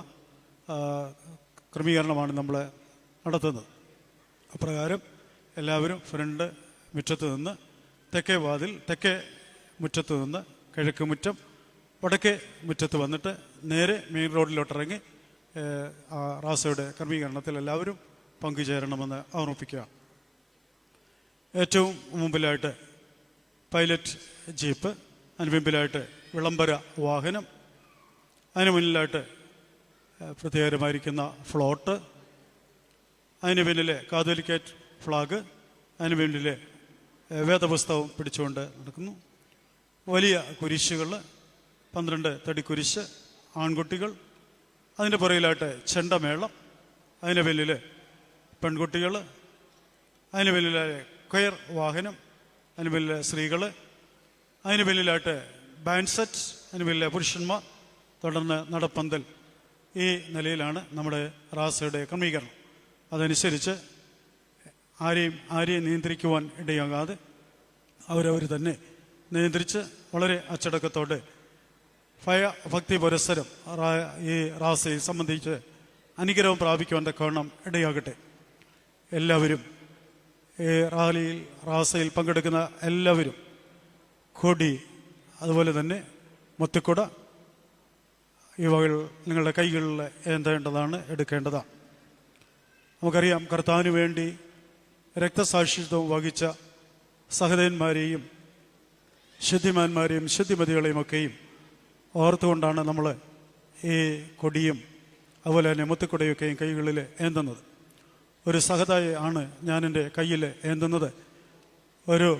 ക്രമീകരണമാണ് നമ്മൾ നടത്തുന്നത്. അപ്രകാരം എല്ലാവരും ഫ്രണ്ട് മുറ്റത്ത് നിന്ന് തെക്കേ വാതിൽ, തെക്കേ മുറ്റത്ത് നിന്ന് കിഴക്ക് മുറ്റം, വടക്കേ മുറ്റത്ത് വന്നിട്ട് നേരെ മെയിൻ റോഡിലോട്ടിറങ്ങി റാസയുടെ ക്രമീകരണത്തിൽ എല്ലാവരും പങ്കുചേരണമെന്ന് ഓർമ്മിപ്പിക്കുക. ഏറ്റവും മുമ്പിലായിട്ട് പൈലറ്റ് ജീപ്പ്, അതിന് മുമ്പിലായിട്ട് വിളംബര വാഹനം, അതിന് മുന്നിലായിട്ട് പ്രത്യേകമായിരിക്കുന്ന ഫ്ലോട്ട്, അതിന് പിന്നിലെ കാതോലിക്കേറ്റ് ഫ്ലാഗ്, അതിന് പിന്നിലെ വേദപുസ്തകം പിടിച്ചുകൊണ്ട് നടക്കുന്നു. വലിയ കുരിശുകൾ, 12 തടി കുരിശ്, ആൺകുട്ടികൾ, അതിൻ്റെ പുറകിലായിട്ട് ചെണ്ടമേളം, അതിന് പിന്നിൽ പെൺകുട്ടികൾ, അതിന് പിന്നിലെ ക്വയർ വാഹനം, അതിന് പിന്നിലെ സ്ത്രീകൾ, അതിന് പിന്നിലായിട്ട് ബാൻഡ് സെറ്റ്, അതിന് പിന്നിലെ പുരുഷന്മാർ, തുടർന്ന് നടപ്പന്തൽ. ഈ നിലയിലാണ് നമ്മുടെ റാസയുടെ ക്രമീകരണം. അതനുസരിച്ച് ആരെയും നിയന്ത്രിക്കുവാൻ ഇടയാകാതെ അവരവർ തന്നെ നിയന്ത്രിച്ച് വളരെ അച്ചടക്കത്തോടെ ഭക്തി പുരസ്സരം ഈ റാസയെ സംബന്ധിച്ച് അനുഗ്രഹം പ്രാപിക്കുവാൻ തക്കവണ്ണം ഇടയാകട്ടെ. എല്ലാവരും ഈ റാസയിൽ പങ്കെടുക്കുന്ന എല്ലാവരും കൊടി, അതുപോലെ തന്നെ മുത്തുക്കുട, ഇവകൾ നിങ്ങളുടെ കൈകളിൽ ഏന്തേണ്ടതാണ്, എടുക്കേണ്ടതാണ്. നമുക്കറിയാം, കർത്താവിന് വേണ്ടി രക്തസാക്ഷിത്വം വഹിച്ച സഹതന്മാരെയും ശുദ്ധിമാന്മാരെയും ശുദ്ധിമതികളെയും ഒക്കെയും ഓർത്തുകൊണ്ടാണ് നമ്മൾ ഈ കൊടിയും അതുപോലെ തന്നെ മുത്തുക്കൊടിയൊക്കെയും കൈകളിൽ ഏന്തുന്നത്. ഒരു സഹതായി ആണ് ഞാൻ എൻ്റെ കയ്യിൽ ഏന്തുന്നത്. ഒരു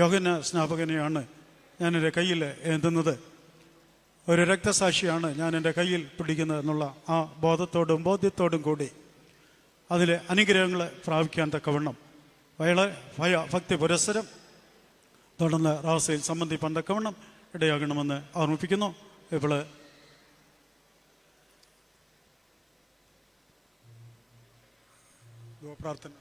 യോഹന്ന സ്നാപകനെയാണ് ഞാൻ എൻ്റെ കയ്യിൽ ഏന്തുന്നത്. ഒരു രക്തസാക്ഷിയാണ് ഞാൻ എൻ്റെ കയ്യിൽ പിടിക്കുന്നത് എന്നുള്ള ആ ബോധത്തോടും ബോധ്യത്തോടും കൂടി അതിലെ അനുഗ്രഹങ്ങൾ പ്രാപിക്കാൻ തക്കവണ്ണം ഭക്തി പുരസ്സരം തുടർന്ന് റാസയിൽ സംബന്ധിപ്പാൻ തക്കവണ്ണം ഇടയാകണമെന്ന് ഓർമ്മിപ്പിക്കുന്നു. ഇപ്പോൾ പ്രാർത്ഥന.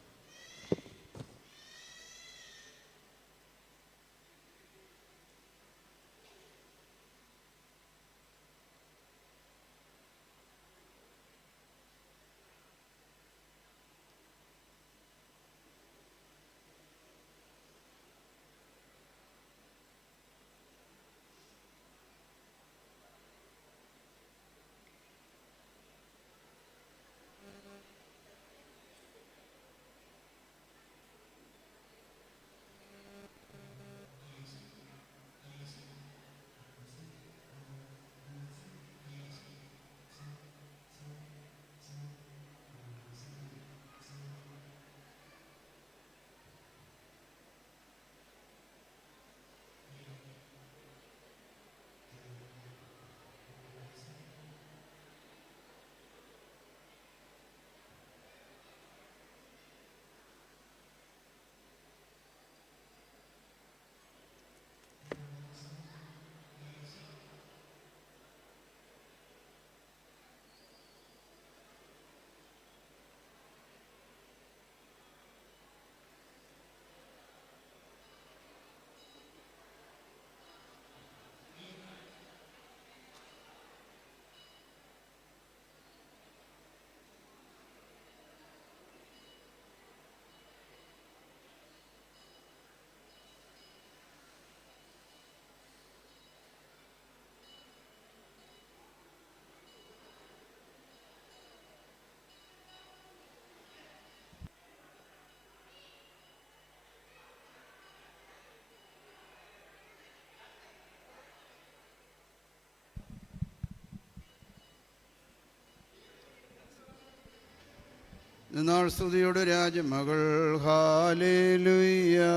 നിന്നാൾ സ്തുതിയുടെ രാജമകൾ ഹാലേലുയ്യാ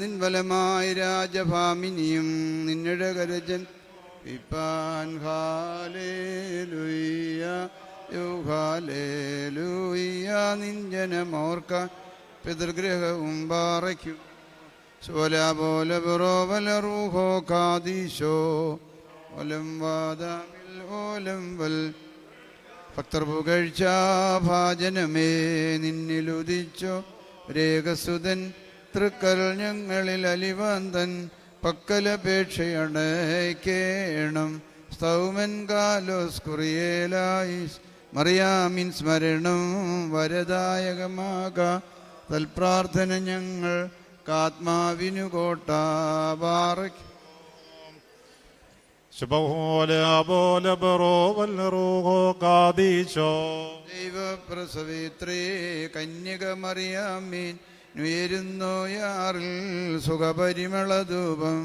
നിൻ ബലമായ രാജഭാമിനിയും നിന്നിടകരജൻ പിപ്പാൻ ഹാലേലുയ്യാ നിൻ ജനമോർക്കാൻ പിതൃഗ്രഹവും പാറയ്ക്കും സോലാപോല ബറോവലറൂഹോ കാദീശോ ഓലം വാദാമിൽ ഓലം വൽ ഭക്തർ പുകഴ്ച ഭാജനമേ നിന്നിലുദിച്ചോ രേഖസുതൻ തൃക്കൽ ഞങ്ങളിൽ അലിവാന്തൻ പക്കലപേക്ഷയണയ്ക്കേണം സ്തൗമൻ കാലോസ് കുറിയേലായിസ് മറിയാമിൻ സ്മരണം വരദായകമാക തൽപ്രാർത്ഥന ഞങ്ങൾ കാത്മാവിനു കോട്ടാപാറയ്ക്ക് ദൈവപ്രസവിത്രേ കന്യക മറിയാമീൻ ഉയരുന്നോ യാറിൽ സുഖപരിമളധൂപം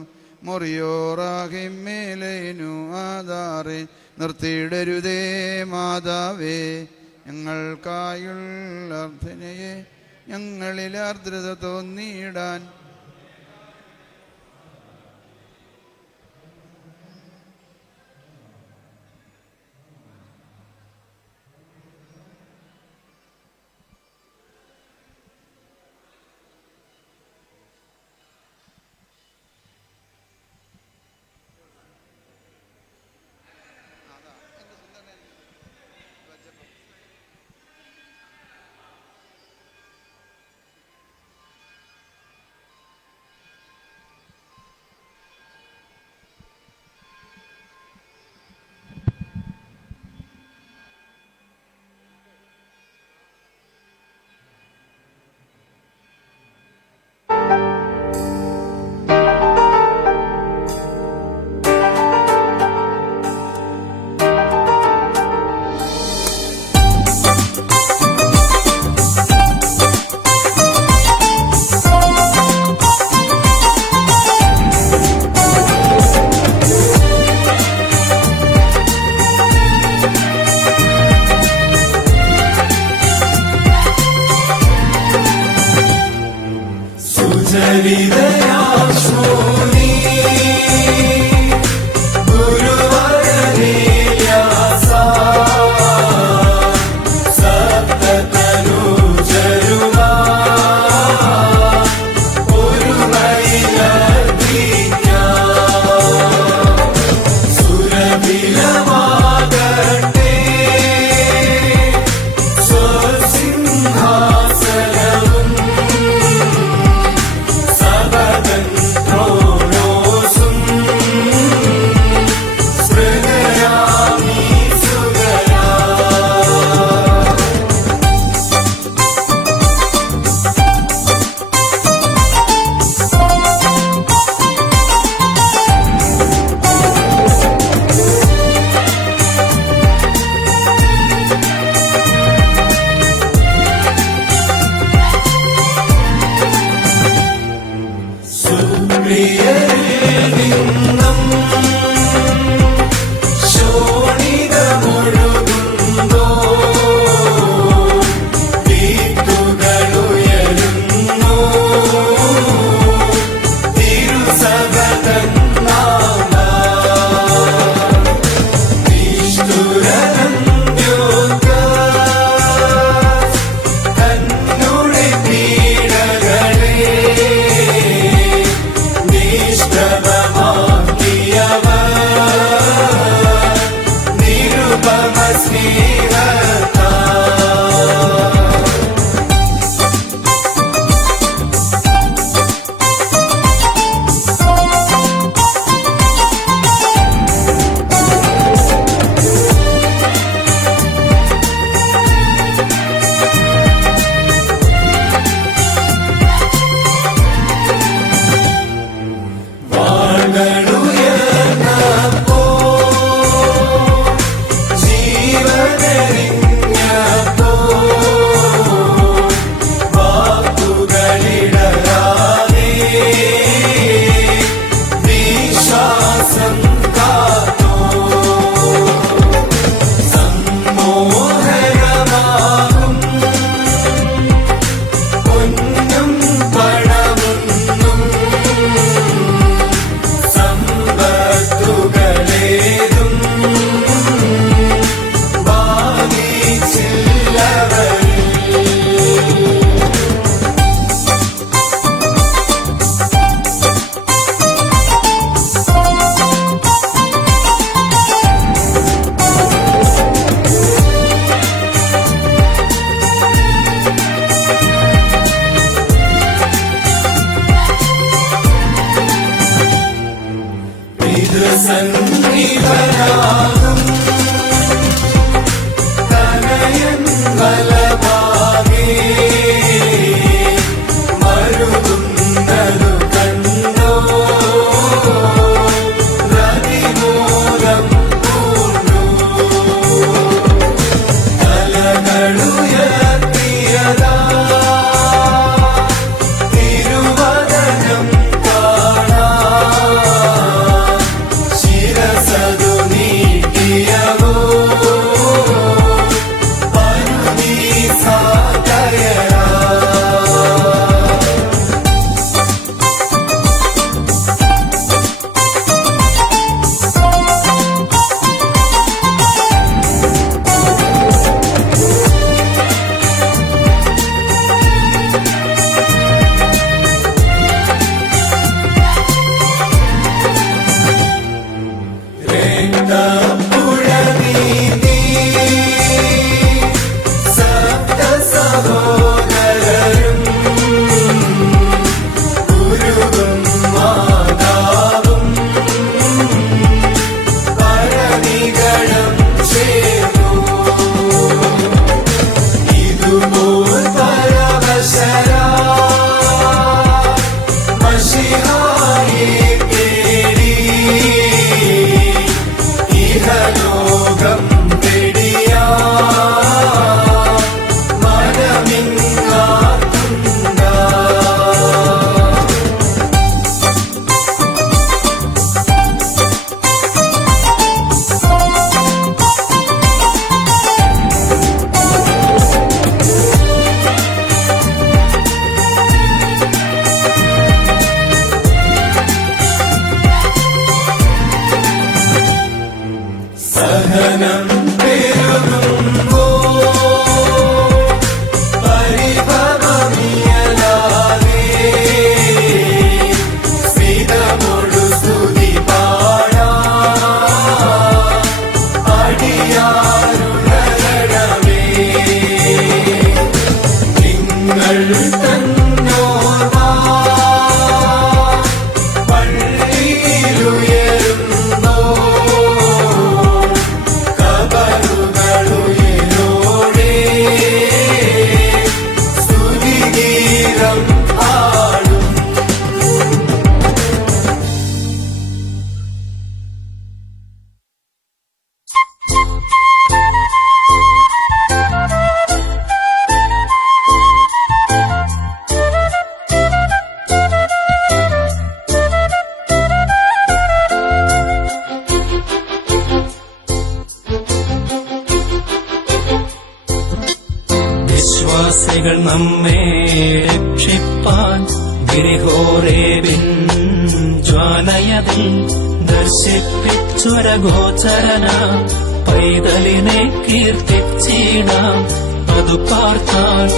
മുറിയോറാഹിമേലേനു ആധാറെ നിർത്തിയിടരുതേ മാതാവേ ഞങ്ങൾക്കായുള്ള അർത്ഥനയെ ഞങ്ങളിൽ ആർദ്രത തോന്നിയിടാൻ പള്ളിയിലുയരുന്നോ കബ നിവാസികൾ നമ്മെ രക്ഷിപ്പാൻ ഗിരിഹോരേബിൻ ജ്വാലയതിൽ ദർശിപ്പിച്ചൊരഗോചരന പൈതലിനെ കീർത്തിച്ചിടാം. അതു പാർത്താൽ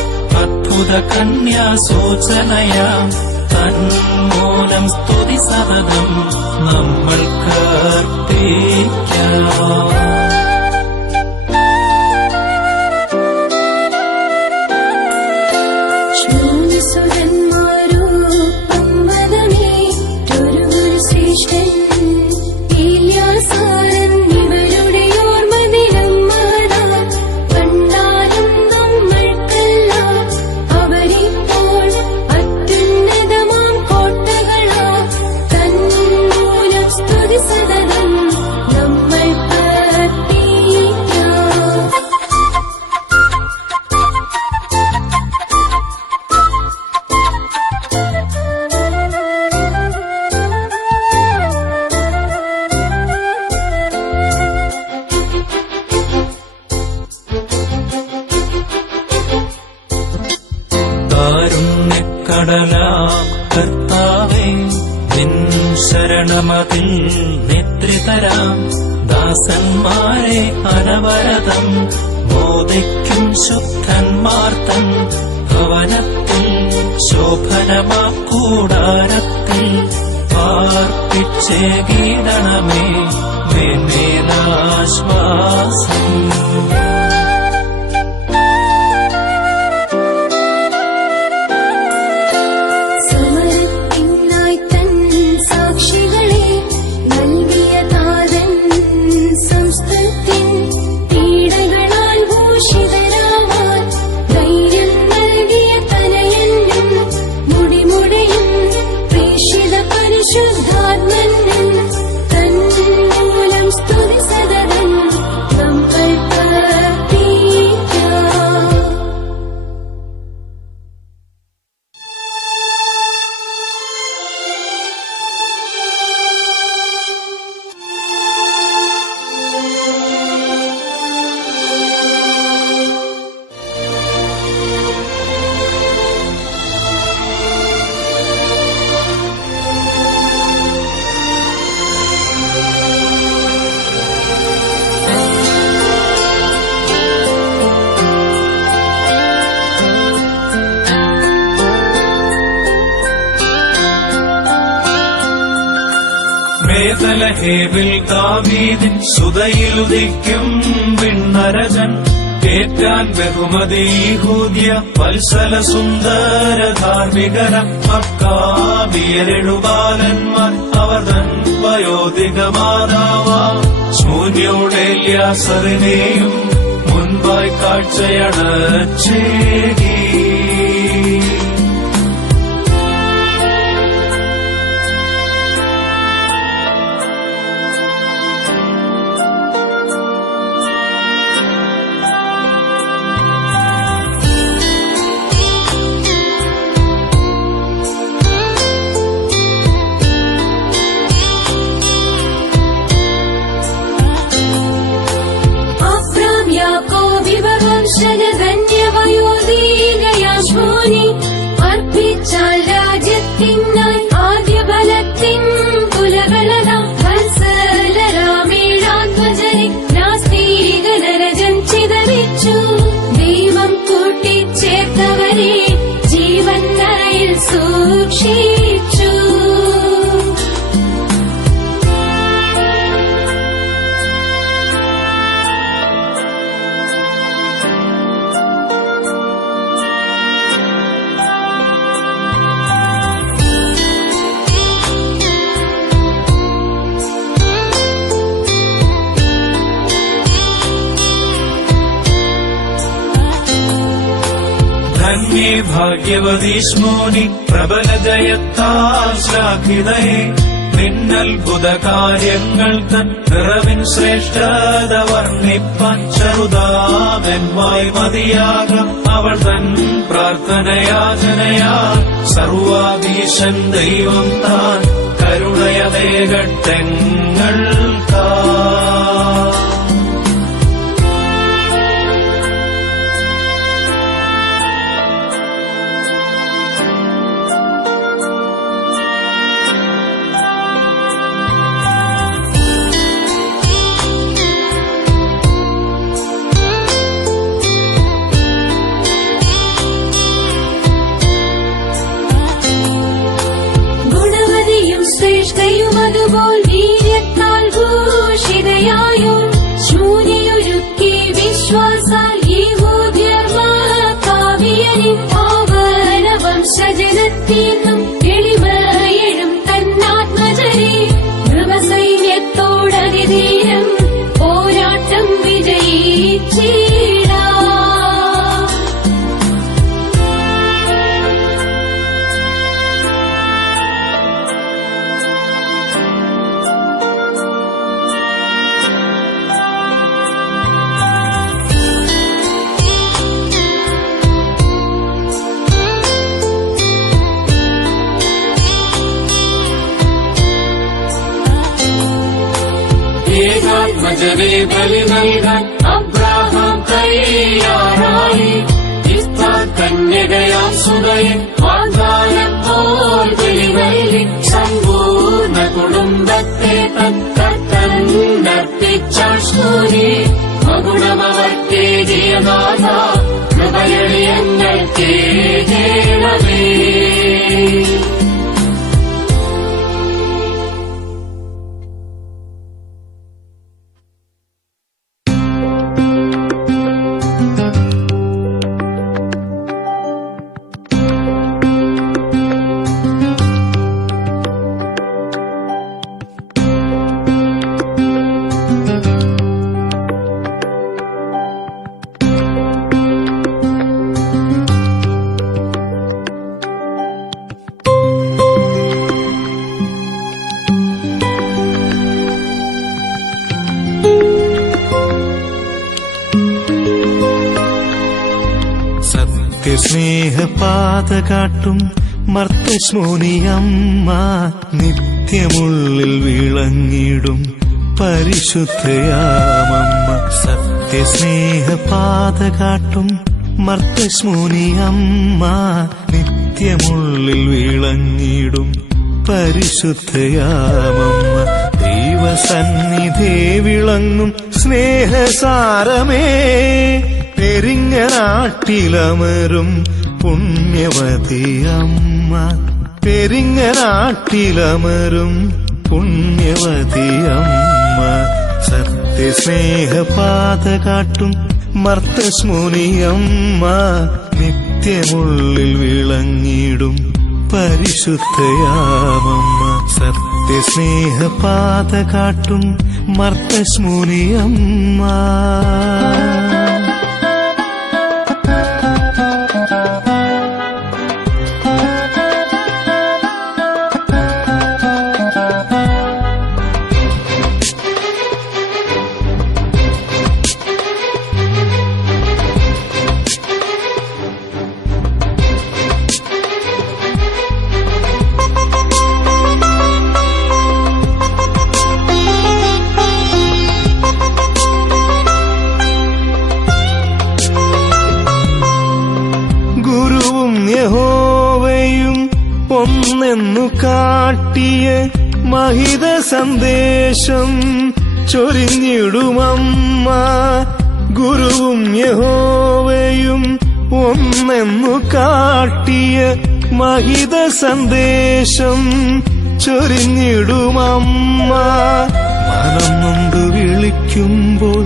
അദ്ഭുത കന്യാസൂചനയാം തന്മൂലം സ്തുതി സതതം നമ്മൾക്ക് അർപ്പിക്കാം. കാരുണ്യക്കടലാം കർത്താവേ, നിൻ ശരണമതിൽ നിദ്രിതരാം ദാസന്മാരെ അനവരതം മോദിക്കും ശുദ്ധന്മാർ തൻ ഭവനത്തിൽ ശോഭനമാം കൂടാരത്തിൽ പാർപ്പിച്ചേകീടണമേ മേലാശ്വാസം. ബേത്ലഹേമിൽ ദാവീദിൻ സുതയിലുദിക്കും വിണ്ണരജൻ കേറ്റാൻ ബഹുമതി യഹൂദ്യ വത്സല സുന്ദര ധാർമ്മികര മക്കാബിയരെഴുബാലന്മാർ അവർ തൻ വയോധിക മാതാവാ ശൂന്യോടേല്യാസറിനെയും മുൻപായി കാഴ്ചയണച്ചേകി. അർപ്പിച്ചാൽ രാജ്യത്തിനായി ആദ്യ ബലത്തിൻ കുലകളതാം വത്സലരാമേഴാത്മജനെ നാസ്തികനരജൻ ചിതറിച്ചു. ദൈവം കൂട്ടിച്ചേർത്തവരെ ജീവൻ നരയിൽ സൂക്ഷിച്ചു. ധന്യേ ഭാഗ്യവതീഷ്മോനി പ്രബല ജയത്താൽ ശ്ലാഘിതയെ നിന്നത്ഭുത കാര്യങ്ങൾ തൻ നിറവിൻ ശ്രേഷ്ഠത വർണ്ണിപ്പാൻ ചെറുതാമെൻവായി മതിയാകാം. അവൾ തൻ പ്രാർത്ഥനയാചനയാ സർവാധീശൻ ദൈവം താൻ കരുണയതേകട്ടെങ്ങൾക്കാ. ജന്മജനെ ബലി നൽകാൻ അബ്രാഹാം തയ്യാറായി. ഇസ്ഹാക്ക് കന്യകയാം സുതയെ വാഗ്ദാനം പോൽ ബലി നൽകി. സമ്പൂർണ്ണ കുടുംബത്തെ തന്നർപ്പിച്ചാൽ സ്തുതി. മകുടമവർക്കേ ജയനാഥ കൃപയടിയങ്ങൾ കേൾക്കണമേ. സ്നേഹപാത കാട്ടും മർത്തശ്മോനിയമ്മ, നിത്യമുള്ളിൽ വിളങ്ങിടും പരിശുദ്ധയാമമ്മ. സത്യസ്നേഹപാത കാട്ടും മർത്തശ്മോനിയമ്മ, നിത്യമുള്ളിൽ വിളങ്ങിടും പരിശുദ്ധയാമമ്മ. ദൈവസന്നിധേ വിളങ്ങും സ്നേഹസാരമേ, പെരിഞ്ഞ നാട്ടിലമരും പുണ്യവതിയമ്മ. പെരിഞ്ഞ നാട്ടിലമരും പുണ്യവതിയമ്മ. സത്യസ്നേഹപാത കാട്ടും മർത്തശ്മോനിയമ്മ, നിത്യമുള്ളിൽ വിളങ്ങിടും പരിശുദ്ധയാമമ്മ. സത്യസ്നേഹപാത കാട്ടും മർത്തശ്മോനിയമ്മ. ഒന്നെന്നു കാട്ടിയ മഹിത സന്ദേശം ചൊരിഞ്ഞിടുമമ്മ. ഗുരുവും യഹോവയും ഒന്നെന്നു കാട്ടിയ മഹിത സന്ദേശം ചൊരിഞ്ഞിടുമമ്മ. മനം നൊന്ത് വിളിക്കുമ്പോൾ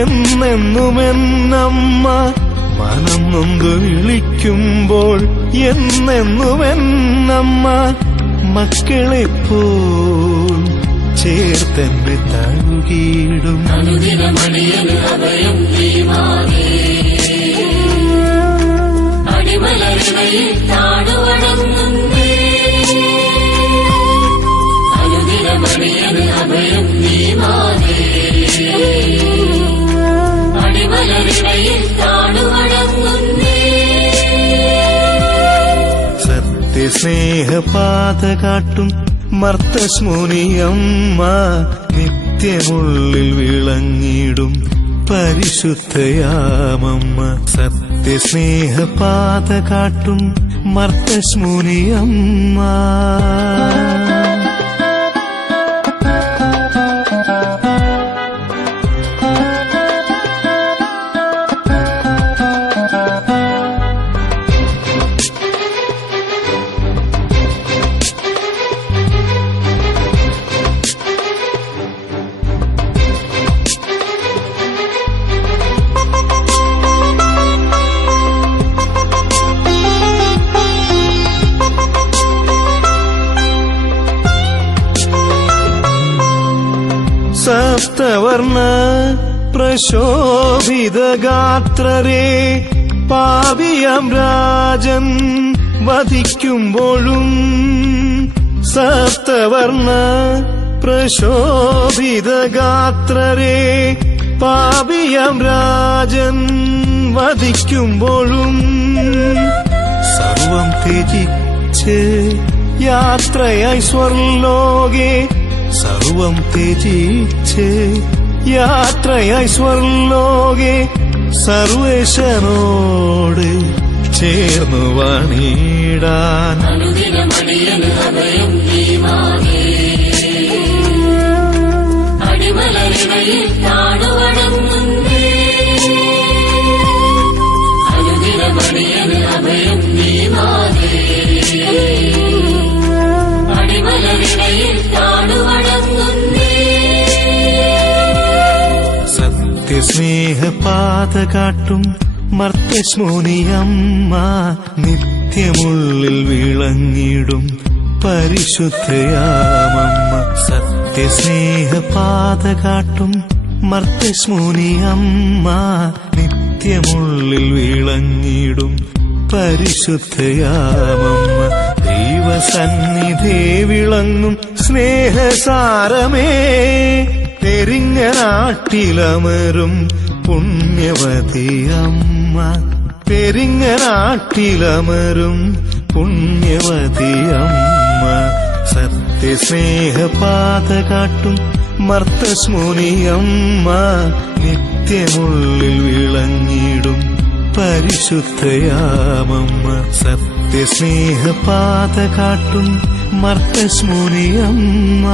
എന്നെന്നുമെന്നമ്മ, മനം നൊന്ത് വിളിക്കുമ്പോൾ എന്നെന്നുമെന്നമ്മ. മക്കളെപ്പോൽ ചേർത്തെന്നെ തഴുകിയിടും. അനുദിനമണിയന് അഭയം നീമാനേ, അടിമലരിണയിൽ താണുവണങ്ങുന്നേ. അനുദിനമണിയന് അഭയം നീമാനേ, അടിമലരിണയിൽ താണുവണങ്ങുന്നേ. സത്യസ്നേഹപാത കാട്ടും മർത്തശ്മോനിയമ്മ, നിത്യമുള്ളിൽ വിളങ്ങിടും പരിശുദ്ധയാമമ്മ. സത്യസ്നേഹപാത കാട്ടും മർത്തശ്മോനിയമ്മ. സപ്തവർണ്ണ പ്രശോഭിതഗാത്രരെ പാപിയാം രാജൻ വധിക്കുമ്പോഴും. സപ്തവർണ്ണ പ്രശോഭിതഗാത്രരെ പാപിയാം രാജൻ വധിക്കുമ്പോഴും. സർവം ത്യജിച്ച് യാത്രയായി സ്വർലോകെ, സർവം ത്യജിച്ച് യാത്രയായി സ്വർലോകെ സർവേശനോട് ചേർന്നു വണിടാൻ. അനുദിനമടിയന് അഭയം നീ മാതേ. അടിമലരിടയിൽ താണുവണങ്ങുന്നേ. അനുദിനമടിയന് അഭയം നീ മാതേ. അടിമലരിടയിൽ താണുവണങ്ങുന്നേ. സത്യസ്നേഹപാത കാട്ടും മർത്യശ്മോനിയമ്മ, നിത്യമുള്ളിൽ വിളങ്ങിടും പരിശുദ്ധയാമമ്മ. സത്യസ്നേഹപാത കാട്ടും മർത്യശ്മോനിയമ്മ, നിത്യമുള്ളിൽ വിളങ്ങിടും പരിശുദ്ധയാമമ്മ. ദൈവസന്നിധേ വിളങ്ങും സ്നേഹസാരമേ, തെരിഞ്ഞ നാട്ടിലമരും പുണ്യവതിയമ്മ. പെരിഞ്ഞ നാട്ടിലമരും പുണ്യവതിയമ്മ. സത്യസ്നേഹപാത കാട്ടും മർത്തശ്മോനിയമ്മ, നിത്യമുള്ളിൽ വിളങ്ങിടും പരിശുദ്ധയാമമ്മ. സത്യസ്നേഹപാത കാട്ടും മർത്തശ്മോനിയമ്മ.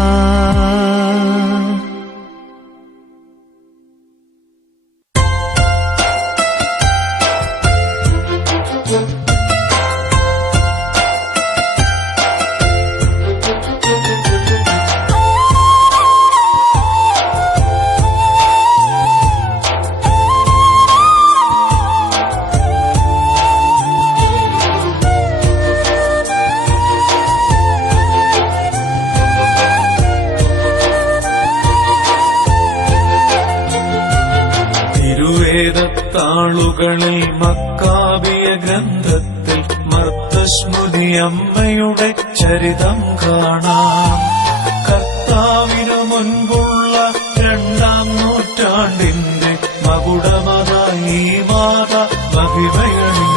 താളുകളിൽ മക്കാബിയ ഗ്രന്ഥത്തിൽ മർത്തശ്മുതി അമ്മയുടെ ചരിതം കാണാം. കർത്താവിനു മുൻപുള്ള 2-ാം നൂറ്റാണ്ടിന്റെ മകുടമതായി മാത മഹിമയണിഞ്ഞു.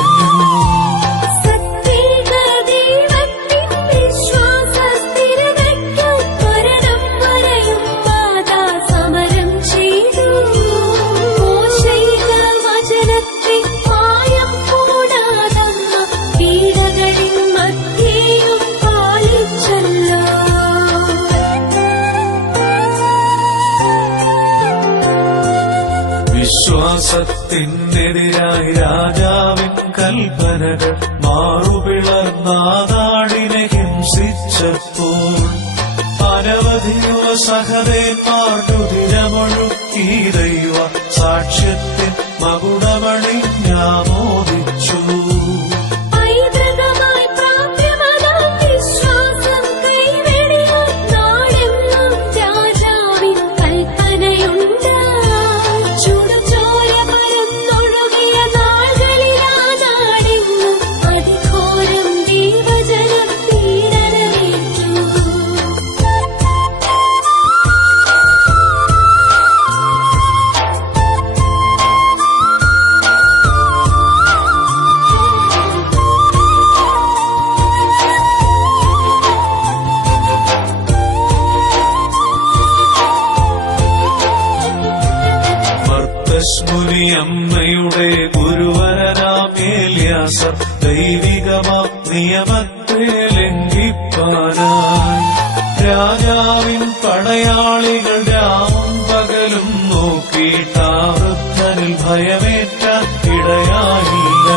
വിശ്വാസത്തിനെതിരായി രാജാവിൻ കൽപ്പനകൾ മാറുപിളർന്നാടിനെ ഹിംസിച്ചപ്പോൾ അനവധി യുവസഹദേന്മാർ രുധിരമൊഴുക്കി ദൈവ സാക്ഷ്യത്തിൻ മകുടമണിഞ്ഞാമോദിച്ചു. അമ്മയുടെ ഗുരുവരനാം ഏലിയാസർ ദൈവികമാം നിയമത്തെ ലംഘിപ്പാനായി രാജാവിൻ പടയാളികൾ രാവും പകലും നോക്കിയിട്ട് ആ വൃദ്ധനിൽ ഭയമേറ്റാൻ ഇടയായില്ല.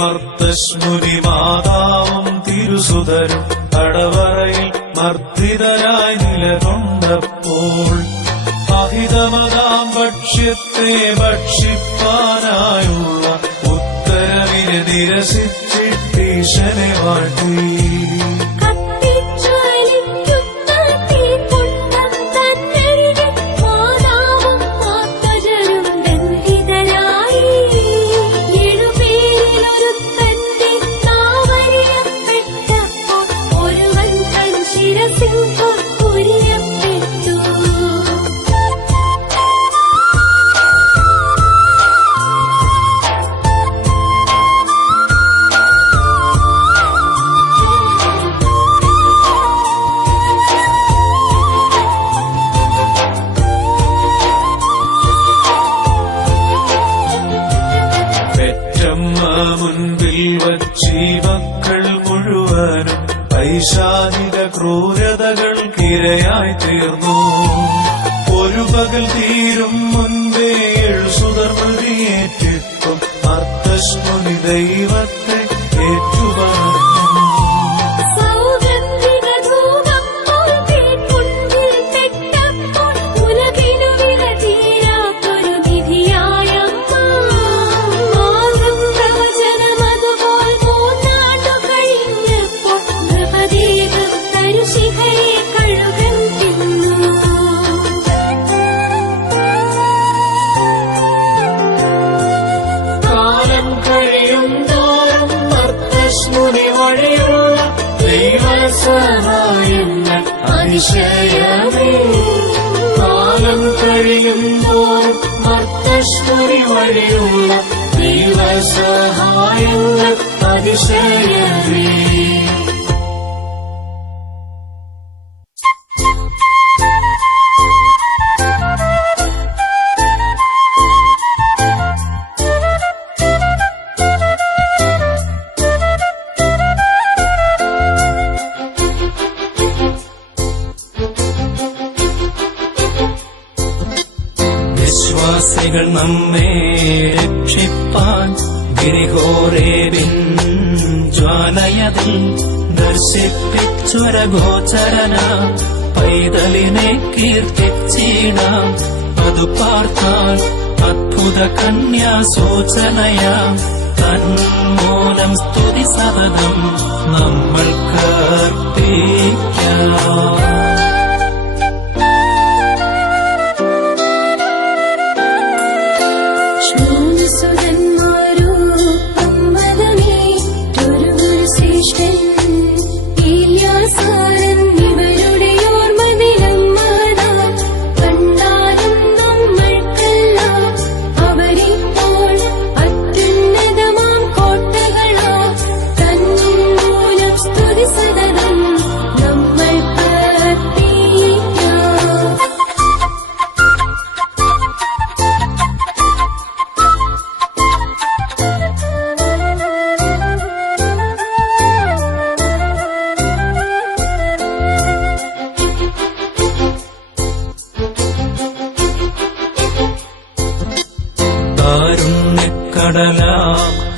മർത്തശ്മുനി മാതാവും തിരുസുതരും തടവറയിൽ മർദ്ദിതരായി നിലകൊണ്ടപ്പോൾ അഹിതമതാം ഭക്ഷ്യത്തെ ഭക്ഷിപ്പാനായുള്ള ഉത്തരവിനെ നിരസിച്ചിട്ടീശനെ വാഴ്ത്തി. പൈശാചിക ക്രൂരതകൾക്കിരയായി തീർന്നു. ഒരു പകൽ തീരും മുൻപേ എഴുസുതർമൃതിയേറ്റിട്ടും അർത്ഥശ്മുനി ദൈവത്തെ ഏറ്റുപറഞ്ഞു. സഹായങ്ങൾ അതിശയമേ കാലം കഴിയുമ്പോൾ മർത്തശ്മുനി വഴിയുള്ള ദൈവസഹായങ്ങൾ അതിശയമേ. വിശ്വാസികൾ നമ്മെ രക്ഷിപ്പാൻ ഗിരിഹോരേബിൻ ജ്വാലയതിൽ ദർശിപ്പിച്ചൊരഗോചരന പൈതലിനെ കീർത്തിച്ചിടാം. അതു പാർത്താൽ അത്ഭുത കന്യാസൂചനയാം തന്മൂലം സ്തുതി സതതം നമ്മൾക്ക് അർപ്പിക്കാം.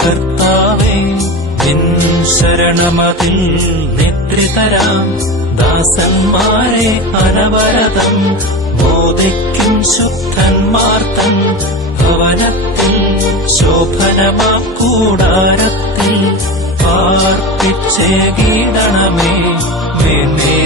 കർത്താവേ നിൻ ശരണമതിൽ നിദ്രിതരാം ദാസന്മാരെ അനവരതം മോദിക്കും ശുദ്ധന്മാർ തൻ ഭവനത്തിൽ ശോഭനമാം കൂടാരത്തിൽ പാർപ്പിച്ചേ കീടണമേ മേനാശ്വാസം.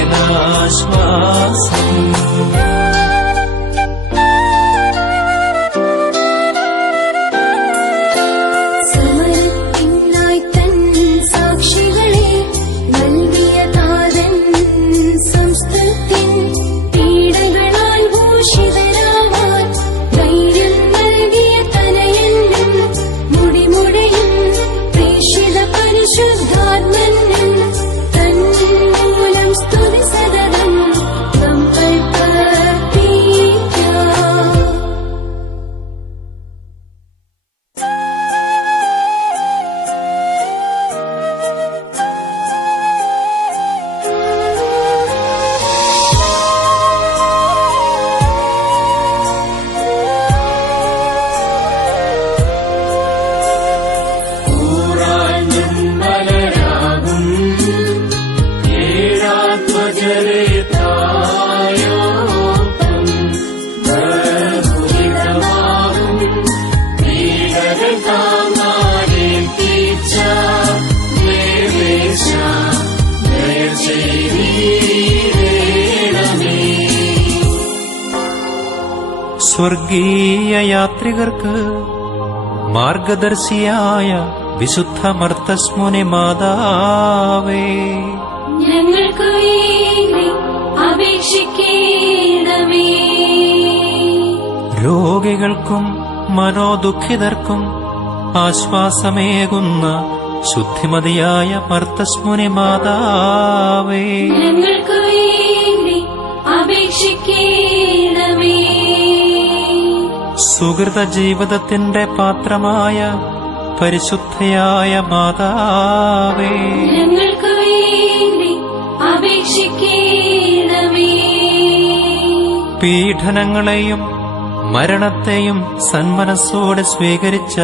സ്വർഗീയ യാത്രികർക്ക് മാർഗദർശിയായ വിശുദ്ധ മർത്തശ്മുനി മാതാവേ, ഞങ്ങൾക്ക് വേണ്ടി അപേക്ഷിക്കണമേ. രോഗികൾക്കും മനോദുഃഖിതർക്കും ആശ്വാസമേകുന്ന ശുദ്ധിമതിയായ മർത്തശ്മുനി മാതാവേ, ഞങ്ങൾക്ക് വേണ്ടി അപേക്ഷിക്കണമേ. സുഹൃത ജീവിതത്തിന്റെ പാത്രമായ പരിശുദ്ധയായ മാതാവേ, ഞങ്ങൾക്ക് വേണ്ടി പീഡനങ്ങളെയും മരണത്തെയും സന്മനസ്സോടെ സ്വീകരിച്ച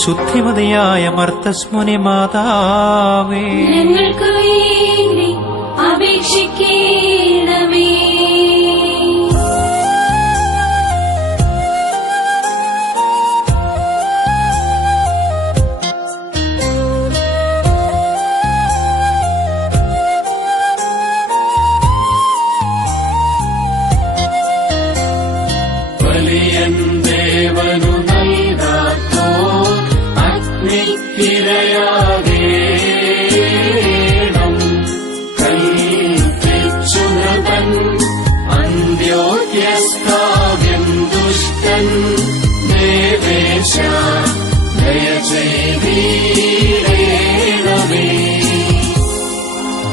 ശുദ്ധിമതിയായ മർത്തശ്മുനി മാതാവേ, ഞങ്ങൾക്ക് വേണ്ടി അപേക്ഷിക്കണമേ. വലിയൻ ദേവനു നൽകാത്തോ അഗ്നിക്കിരയാകേണം കൽപ്പിച്ചു നൃപൻ അന്ത്യോക്യസ്കാവ്യം ദുഷ്ടൻ ദേവേശ ദയ ചെയ്തീടേണമേ.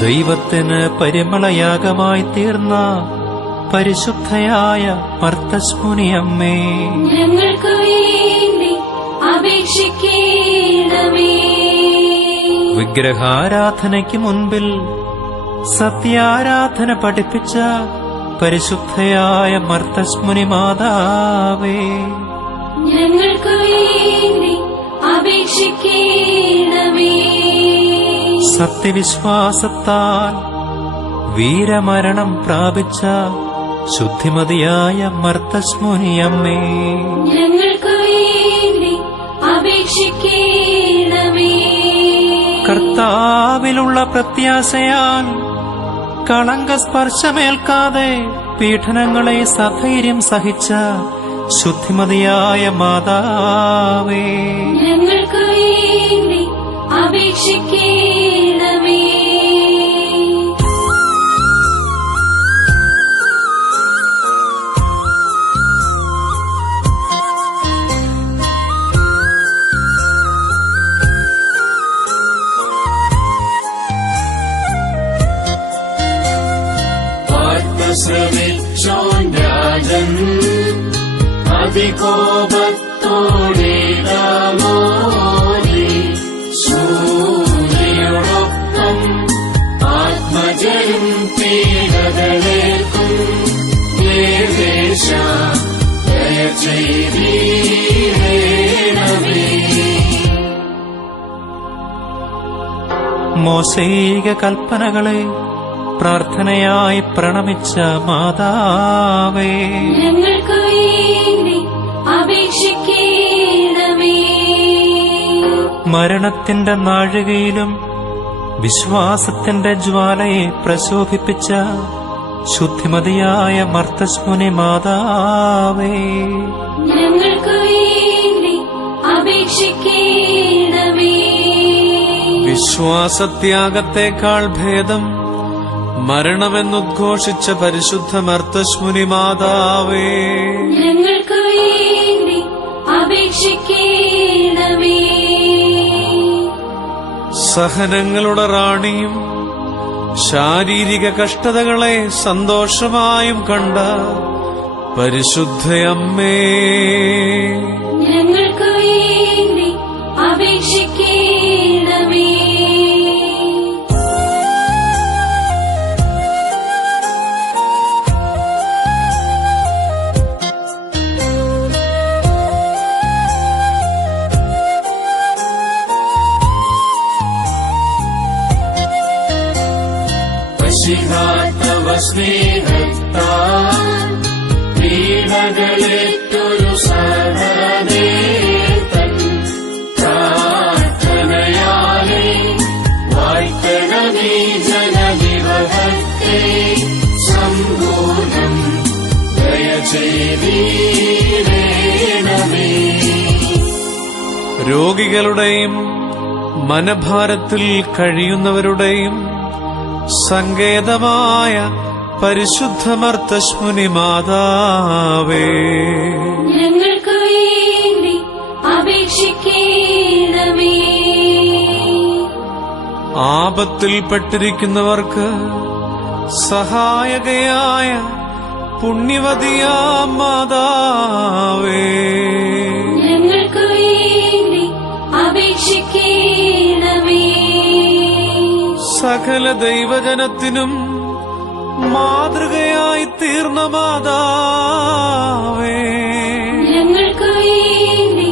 ദൈവത്തിന് പരിമളയാഗമായി തീർന്ന പരിശുദ്ധയായ മർത്തശ്മുനി അമ്മേ, ഞങ്ങൾക്ക് വേണ്ടി അപേക്ഷിക്കണമേ. വിഗ്രഹാരാധനയ്ക്ക് മുൻപിൽ സത്യാരാധന പഠിപ്പിച്ച പരിശുദ്ധയായ മർത്തശ്മുനി മാതാവേ, ഞങ്ങൾക്ക് വേണ്ടി അപേക്ഷിക്കണമേ. സത്യവിശ്വാസത്താൽ വീരമരണം പ്രാപിച്ച ശുദ്ധിമതിയായ മർത്തശ്മുനി അമ്മേ, ഞങ്ങൾക്ക് വേണ്ടി അപേക്ഷിക്കണമേ. കർത്താവിലുള്ള പ്രത്യാശയാൽ കളങ്കസ്പർശമേൽക്കാതെ പീഡനങ്ങളെ സധൈര്യം സഹിച്ച ശുദ്ധിമതിയായ മാതാവേ, ഞങ്ങൾക്ക് വേണ്ടി അപേക്ഷിക്കണമേ. ശ്രമിച്ചോൻ രാജൻ അതികോപത്തോടെ ദാമോദി സൂര്യയോടൊപ്പം ആത്മജരും പീഡകളേക്കും ദേവേശ ദയ ചെയ്തീടേണമേ. മോശൈക കൽപ്പനകളെ പ്രാർത്ഥനയായി പ്രണമിച്ച മാതാവേ, ഞങ്ങൾക്ക് വേണ്ടി അപേക്ഷിക്കണമേ. മരണത്തിന്റെ നാഴികയിലും വിശ്വാസത്തിന്റെ ജ്വാലയെ പ്രശോഭിപ്പിച്ച ശുദ്ധിമതിയായ മർത്തശ്മുനി മാതാവേ, ഞങ്ങൾക്ക് വേണ്ടി അപേക്ഷിക്കണമേ. വിശ്വാസത്യാഗത്തെക്കാൾ ഭേദം മരണമെന്നുദ്ഘോഷിച്ച പരിശുദ്ധ മർത്തശ്മുനി മാതാവേ, ഞങ്ങൾക്ക് വേണ്ടി അപേക്ഷിക്കണമേ. സഹനങ്ങളുടെ റാണിയും ശാരീരിക കഷ്ടതകളെ സന്തോഷമായും കണ്ട പരിശുദ്ധയമ്മേ, ഞങ്ങൾക്ക് വേണ്ടി അപേക്ഷിക്കണമേ. വശികാത്തവ സ്നേഹത്താൽ പീഡകളേറ്റൊരു സഹനേതൻ പ്രാർത്ഥനയാലെ വാഴ്ത്തണമേ ജനവിവഹത്തെ സമ്പൂർണം ദയ ചെയ്തീടേണമേ. രോഗികളുടെയും മനഭാരത്തിൽ കഴിയുന്നവരുടെയും സങ്കേതമായ പരിശുദ്ധ മർത്തശ്മുനി മാതാവേ, ഞങ്ങൾക്ക് വേണ്ടി അപേക്ഷിക്കണമേ. ആപത്തിൽപ്പെട്ടിരിക്കുന്നവർക്ക് സഹായകയായ പുണ്യവതിയാം മാതാവേ, ഞങ്ങൾക്ക് വേണ്ടി അപേക്ഷിക്കണമേ. സകല ദൈവജനത്തിനും മാതൃകയായി തീർന്ന തീർന്ന മാതാവേ, ഞങ്ങൾക്ക് വേണ്ടി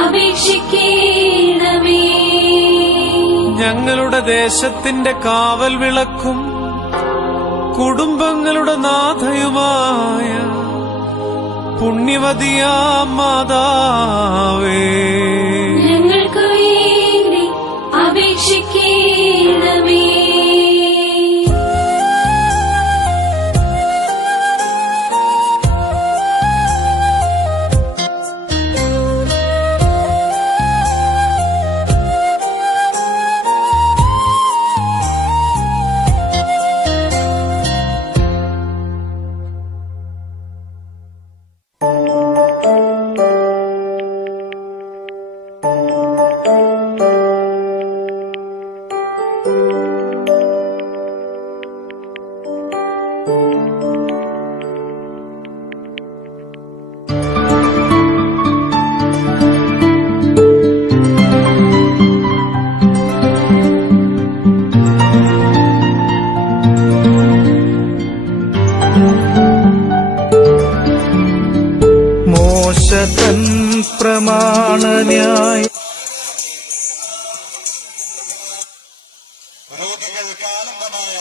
അപേക്ഷിക്കണമേ. ഞങ്ങളുടെ ദേശത്തിന്റെ കാവൽ വിളക്കും കുടുംബങ്ങളുടെ നാഥയുമായ പുണ്യവതിയാം മാതാവേ, ഞങ്ങൾക്ക് വേണ്ടി അപേക്ഷിക്കണമേ. മോശതൻ പ്രമാണന്യായ രോഗികൾക്കാനന്ദമായ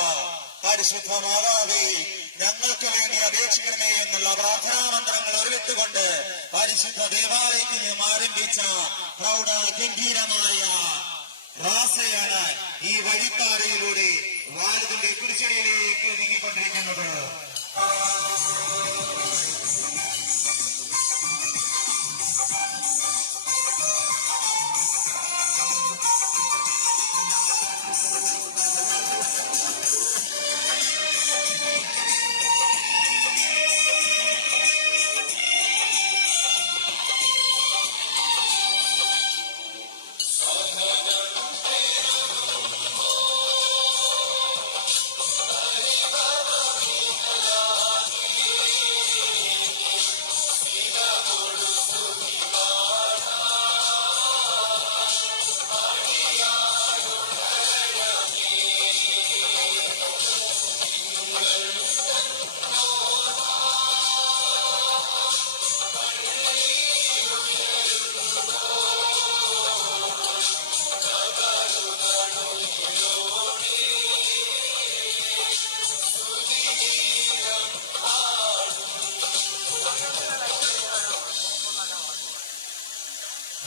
പരിശുദ്ധ മാതാവേ, ഞങ്ങൾക്ക് വേണ്ടി അപേക്ഷിക്കണമേ എന്നുള്ള പ്രാർത്ഥനാ മന്ത്രങ്ങൾ ഒരുവിട്ടുകൊണ്ട് പരിശുദ്ധ ദേവാലയത്തിന് ആരംഭിച്ച പ്രൗഢ ഗംഭീരമായ റാസയാണ് ഈ വഴിത്താരയിലൂടെ വാലിദിന്റെ കുരിശടിയിലേക്ക് നീങ്ങിക്കൊണ്ടിരിക്കുന്നത്.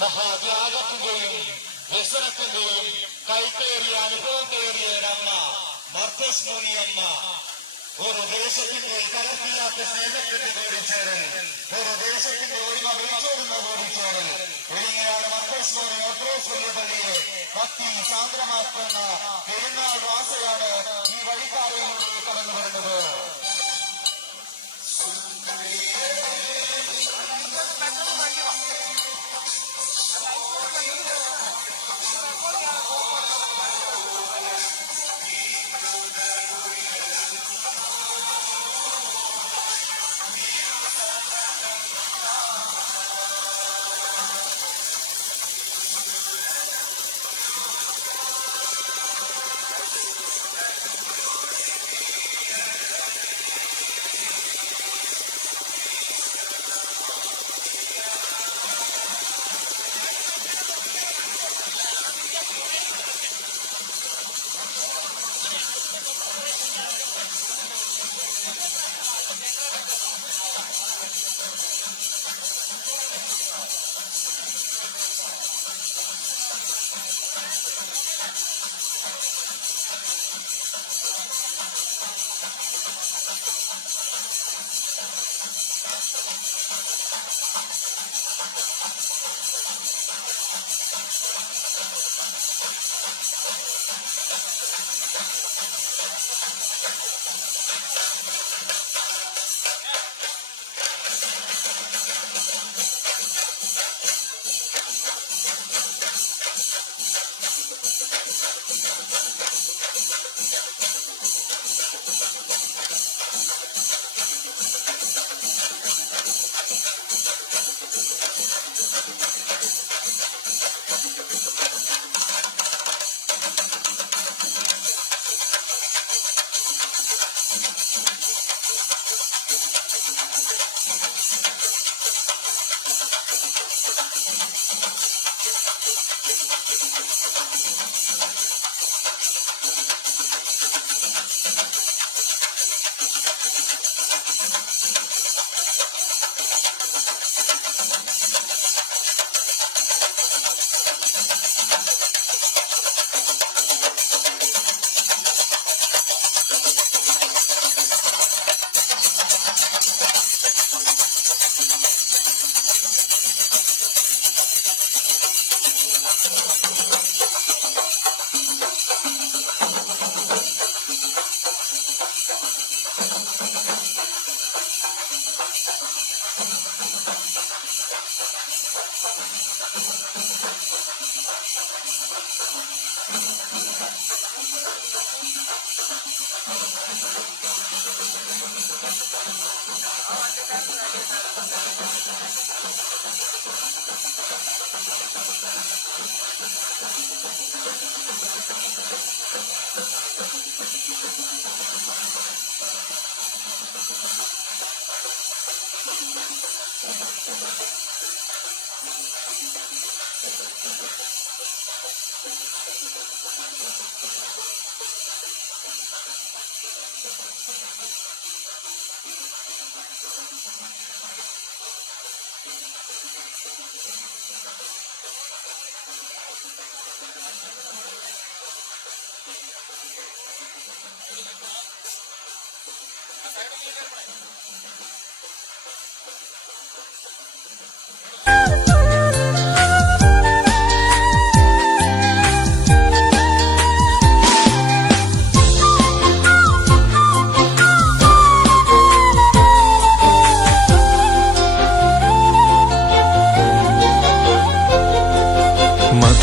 മഹാത്യാഗത്തിന്റെയും വ്യസനത്തിന്റെയും കൈത്തേറിയ അനുഭവം തേറിയ ഒരമ്മ മർത്തസ്മോനിയമ്മ ഒരു ദേശത്തിന്റെ കലർപ്പില്ലാത്ത സ്നേഹത്തിന്റെ കൂടിച്ചേരൽ, ഒരു ദേശത്തിന്റെ ഒരുമ വിളിച്ചോടുന്ന കൂടിച്ചേരൽ. ഇങ്ങനെയാണ് മർത്തസ്മോനി ഓർത്തോസ് പള്ളിയെ ഭക്തി സാന്ദ്രമാക്കുന്ന പെരുന്നാൾ റാസയാണ് ഈ വഴിക്കാരയിലൂടെ കടന്നു വരുന്നത്.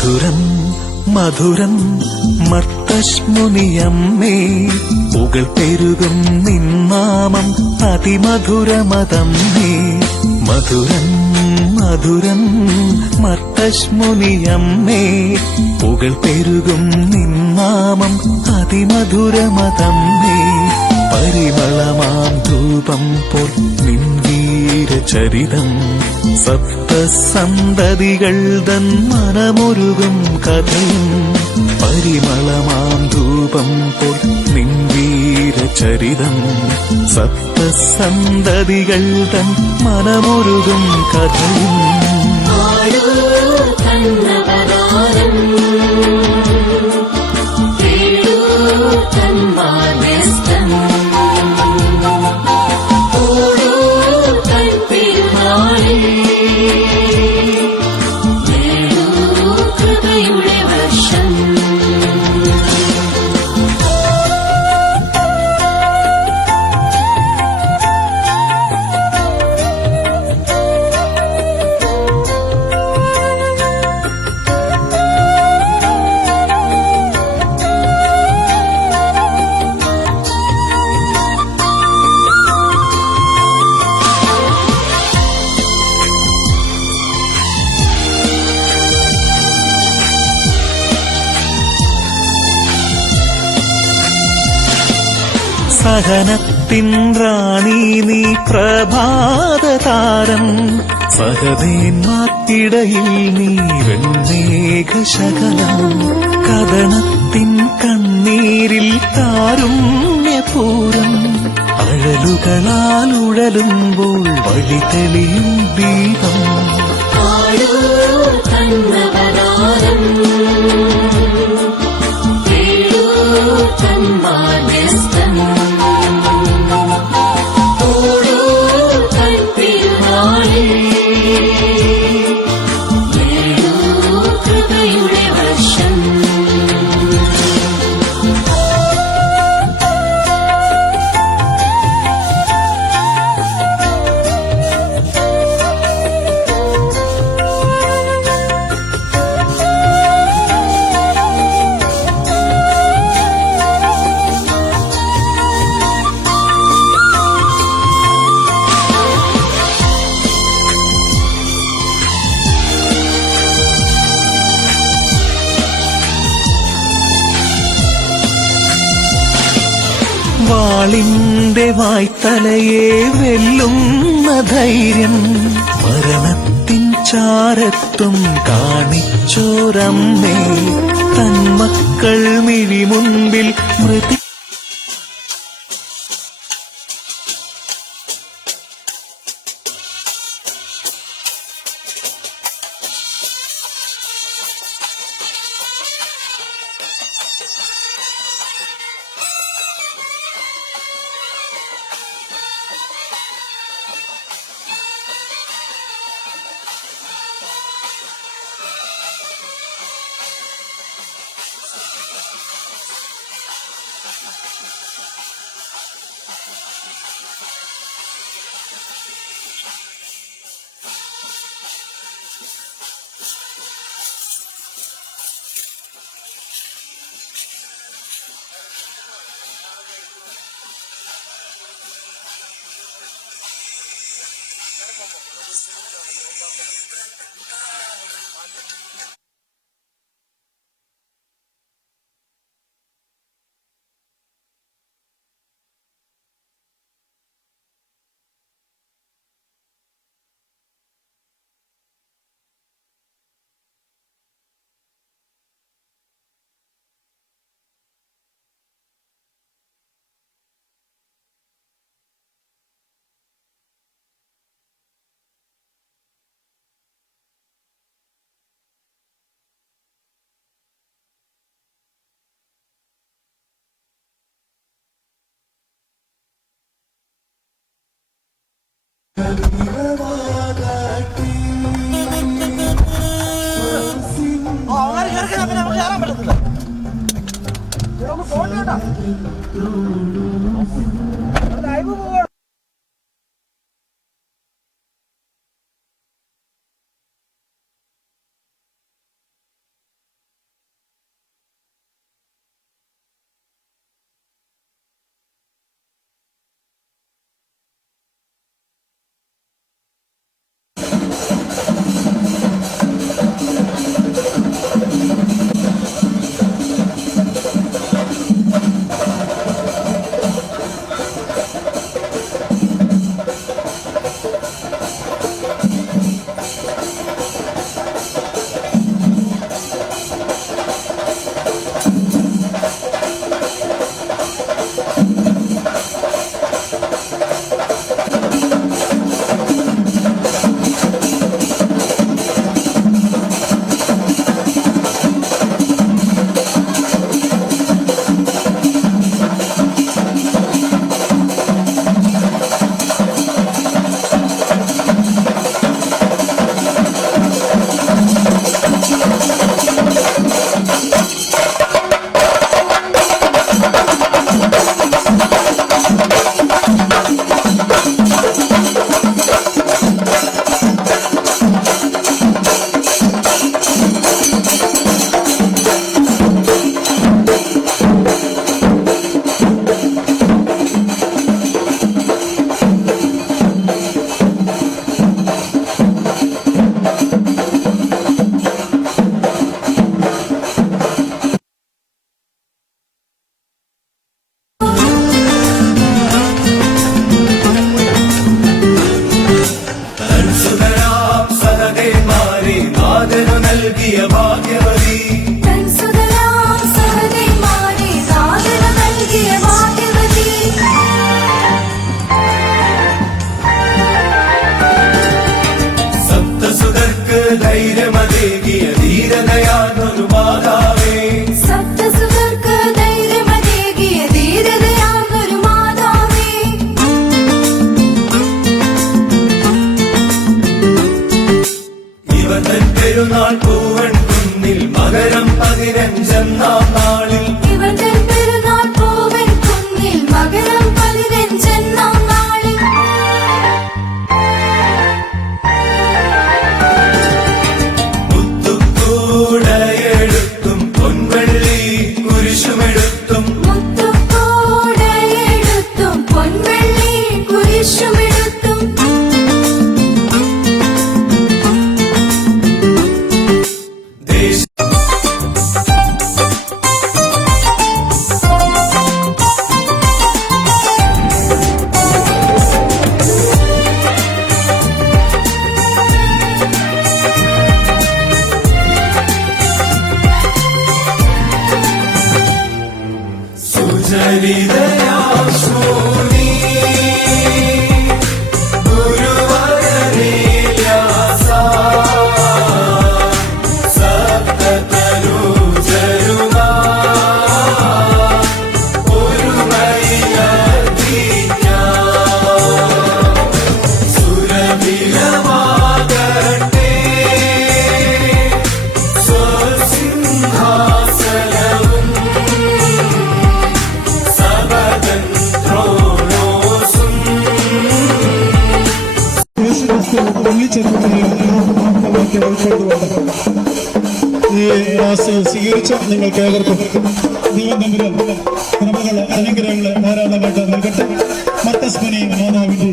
മധുരം മധുരം മർത്തശ്മുനിയമ്മേ പുകൾ പെരുകും നിന്നാമം അതിമധുരമതമ്മേ മധുരം മധുരം മർത്തശ്മുനിയമ്മേ പുകൾ പെരുകും നിന്നാമം അതിമധുരമതമ്മേ പരിമളമാം ധൂപം പോൽ നിൻവീരചരിതം സപ്തസന്തതികൾ തൻ മനമൊരുകും കഥയും പരിമളമാം ധൂപം പോൽ നിൻവീരചരിതം സപ്തസന്തതികൾ തൻ മനമൊരുകും കഥയും സഹനത്തിൻ റാണി നീ പ്രഭാതതാരം സഹദേന്മാർക്കിടയിൽ നീ വെൺമേഘശകലം കഥനത്തിൻ കണ്ണീരിൽ കാരുണ്യപൂരം അഴലുകളാൽ ഉഴലുമ്പോൾ വഴി തെളിയും ദീപം വാളിന്റെ വായ്ത്തലയെ വെല്ലുന്ന ധൈര്യം മരണത്തിൻ ചാരത്തും കാണിച്ചോരമ്മേ തന്മക്കൾ മിഴിമുൻപിൽ മൃതി നാഥനു നൽകിയ ഭാഗ്യവതി തൻസുതരാം സഹദേമാരെ നാഥനു നൽകിയ ഭാഗ്യവതി സപ്തസുതർക്ക് ധൈര്യമതേകിയ ധീരതയാർന്നൊരു മാതാവേ സപ്തസുതർക്ക് ധൈര്യമതേകിയ ധീരതയാർന്നൊരു മാതാവേ ഇവ തൻ പെരുന്നാൾ പൂവൻ കുന്നിൽ മകരം 15 നാളിൽ ഇവർ തൻ പെരുന്നാൾ പൂവൻ കുന്നിൽ മകരം 15 നാളിൽ മുത്തുക്കൂടയെടുത്തും പൊൻവെള്ളി കുരിശുമെടുത്തും മുത്തുക്കോടയെടുത്തും പൊൻവെള്ളി കുരിശുമെടുത്തും ദേശ സുചരിതയാശൂനി ഗുരുവരനീയാസാ സപ്തതനൂജരുമാ ഒരുമയിലർത്തിഞ്ഞാ സുരഭിലമാകട്ടെ സ്വസിംഹാസനവും സബദന്ത്രോണോസും ഈ റാസ് സ്വീകരിച്ച നിങ്ങൾക്ക് ഏവർക്കും ദൈവം തമ്പുരാൻ കൃപകള് അനുഗ്രഹങ്ങള് ധാരാളമായിട്ട് നൽകട്ടെ. മത്തസ്മനി മാതാവിന്റെ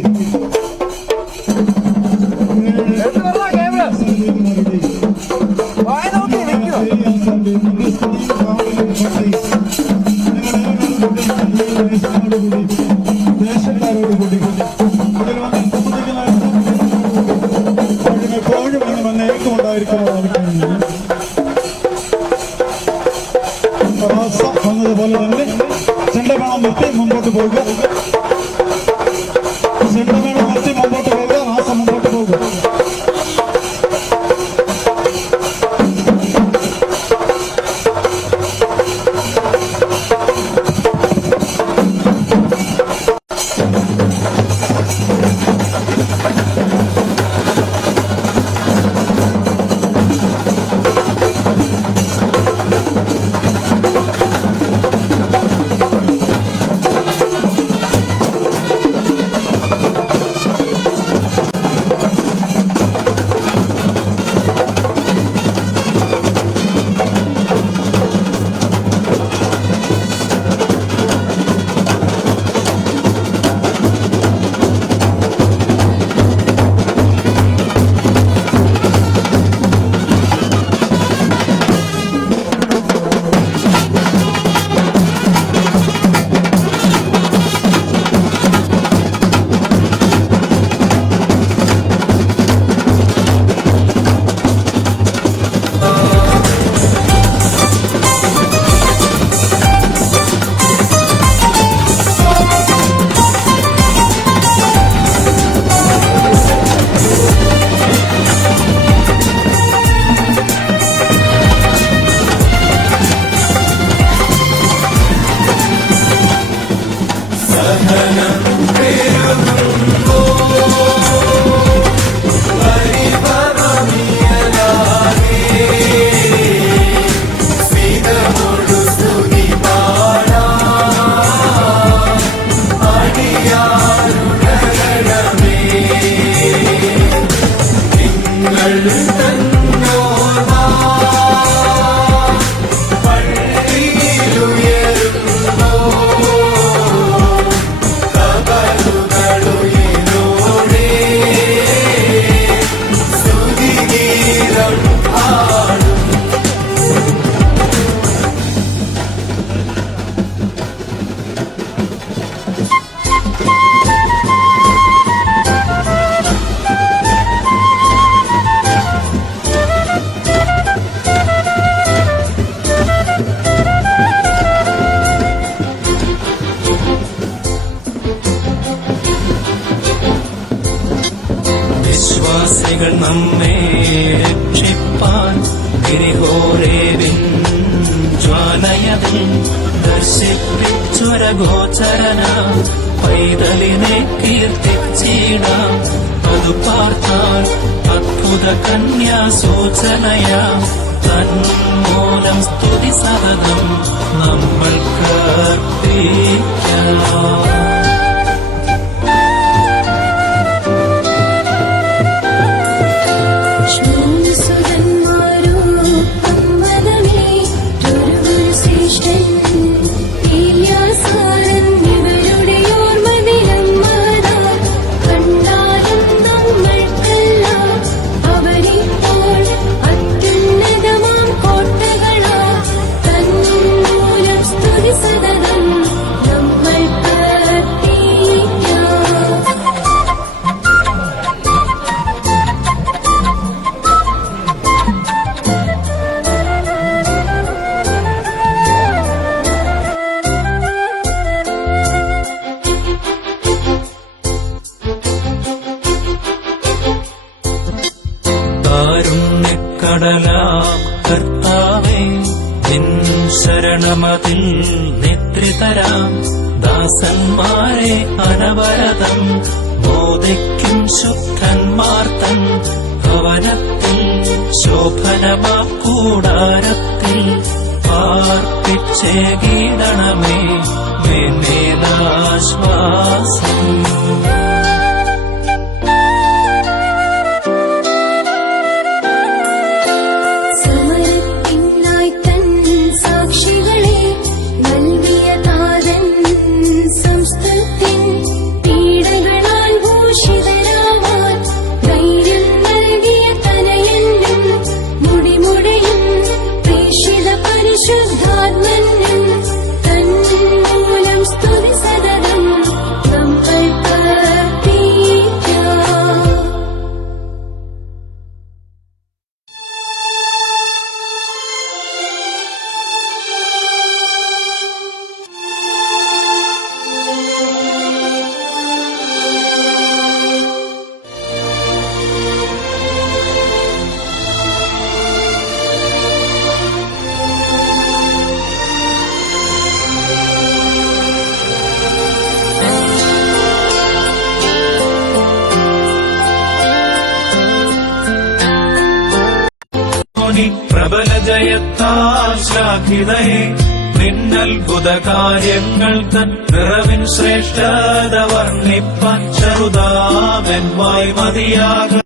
ദേശക്കാരോടുകൂടി അതിൽ വന്ന് എപ്പോഴും വേണമെന്ന് ഏകമുണ്ടായിരിക്കുന്നതാണ്. വന്നതുപോലെ തന്നെ ചെണ്ടമേളം നിർത്തി മുമ്പോട്ട് പോകുക. ചെണ്ടമേളം നിർത്തി മുമ്പോട്ട് പോകുക. റാസം മുമ്പോട്ട് പോകുക. രക്ഷിപ്പാൻ ഗിരിഹോരേവിൻ ജ്വാലയതിൽ ദർശിപ്പിച്ചൊരഗോചരന പൈതലിനെ കീർത്തിച്ചിടാം. അതു പാർത്താൽ അദ്ഭുത കന്യാസൂചനയാ തന്മൂലം സ്തുതി സതതം നമ്മൾക്ക് അർപ്പിക്കാം. കാരുണ്യക്കടലാം കർത്താവേ, നിൻ ശരണമതിൽ നിദ്രിതരാം ദാസന്മാരെ അനവരതം മോദിക്കും ശുദ്ധന്മാർ തൻ ഭവനത്തിൽ ശോഭനമാ കൂടാരത്തിൽ പാർപ്പിച്ചേകീടണമേ മേന്മേലാശ്വാസം. പ്രബല ജയത്താൽ ശ്ലാഘിതയെ നിന്നത്ഭുത കാര്യങ്ങൾ തൻ നിറവിൻ ശ്രേഷ്ഠത വർണ്ണിപ്പാൻ ചെറുതാമെൻ വായ് മതിയാക.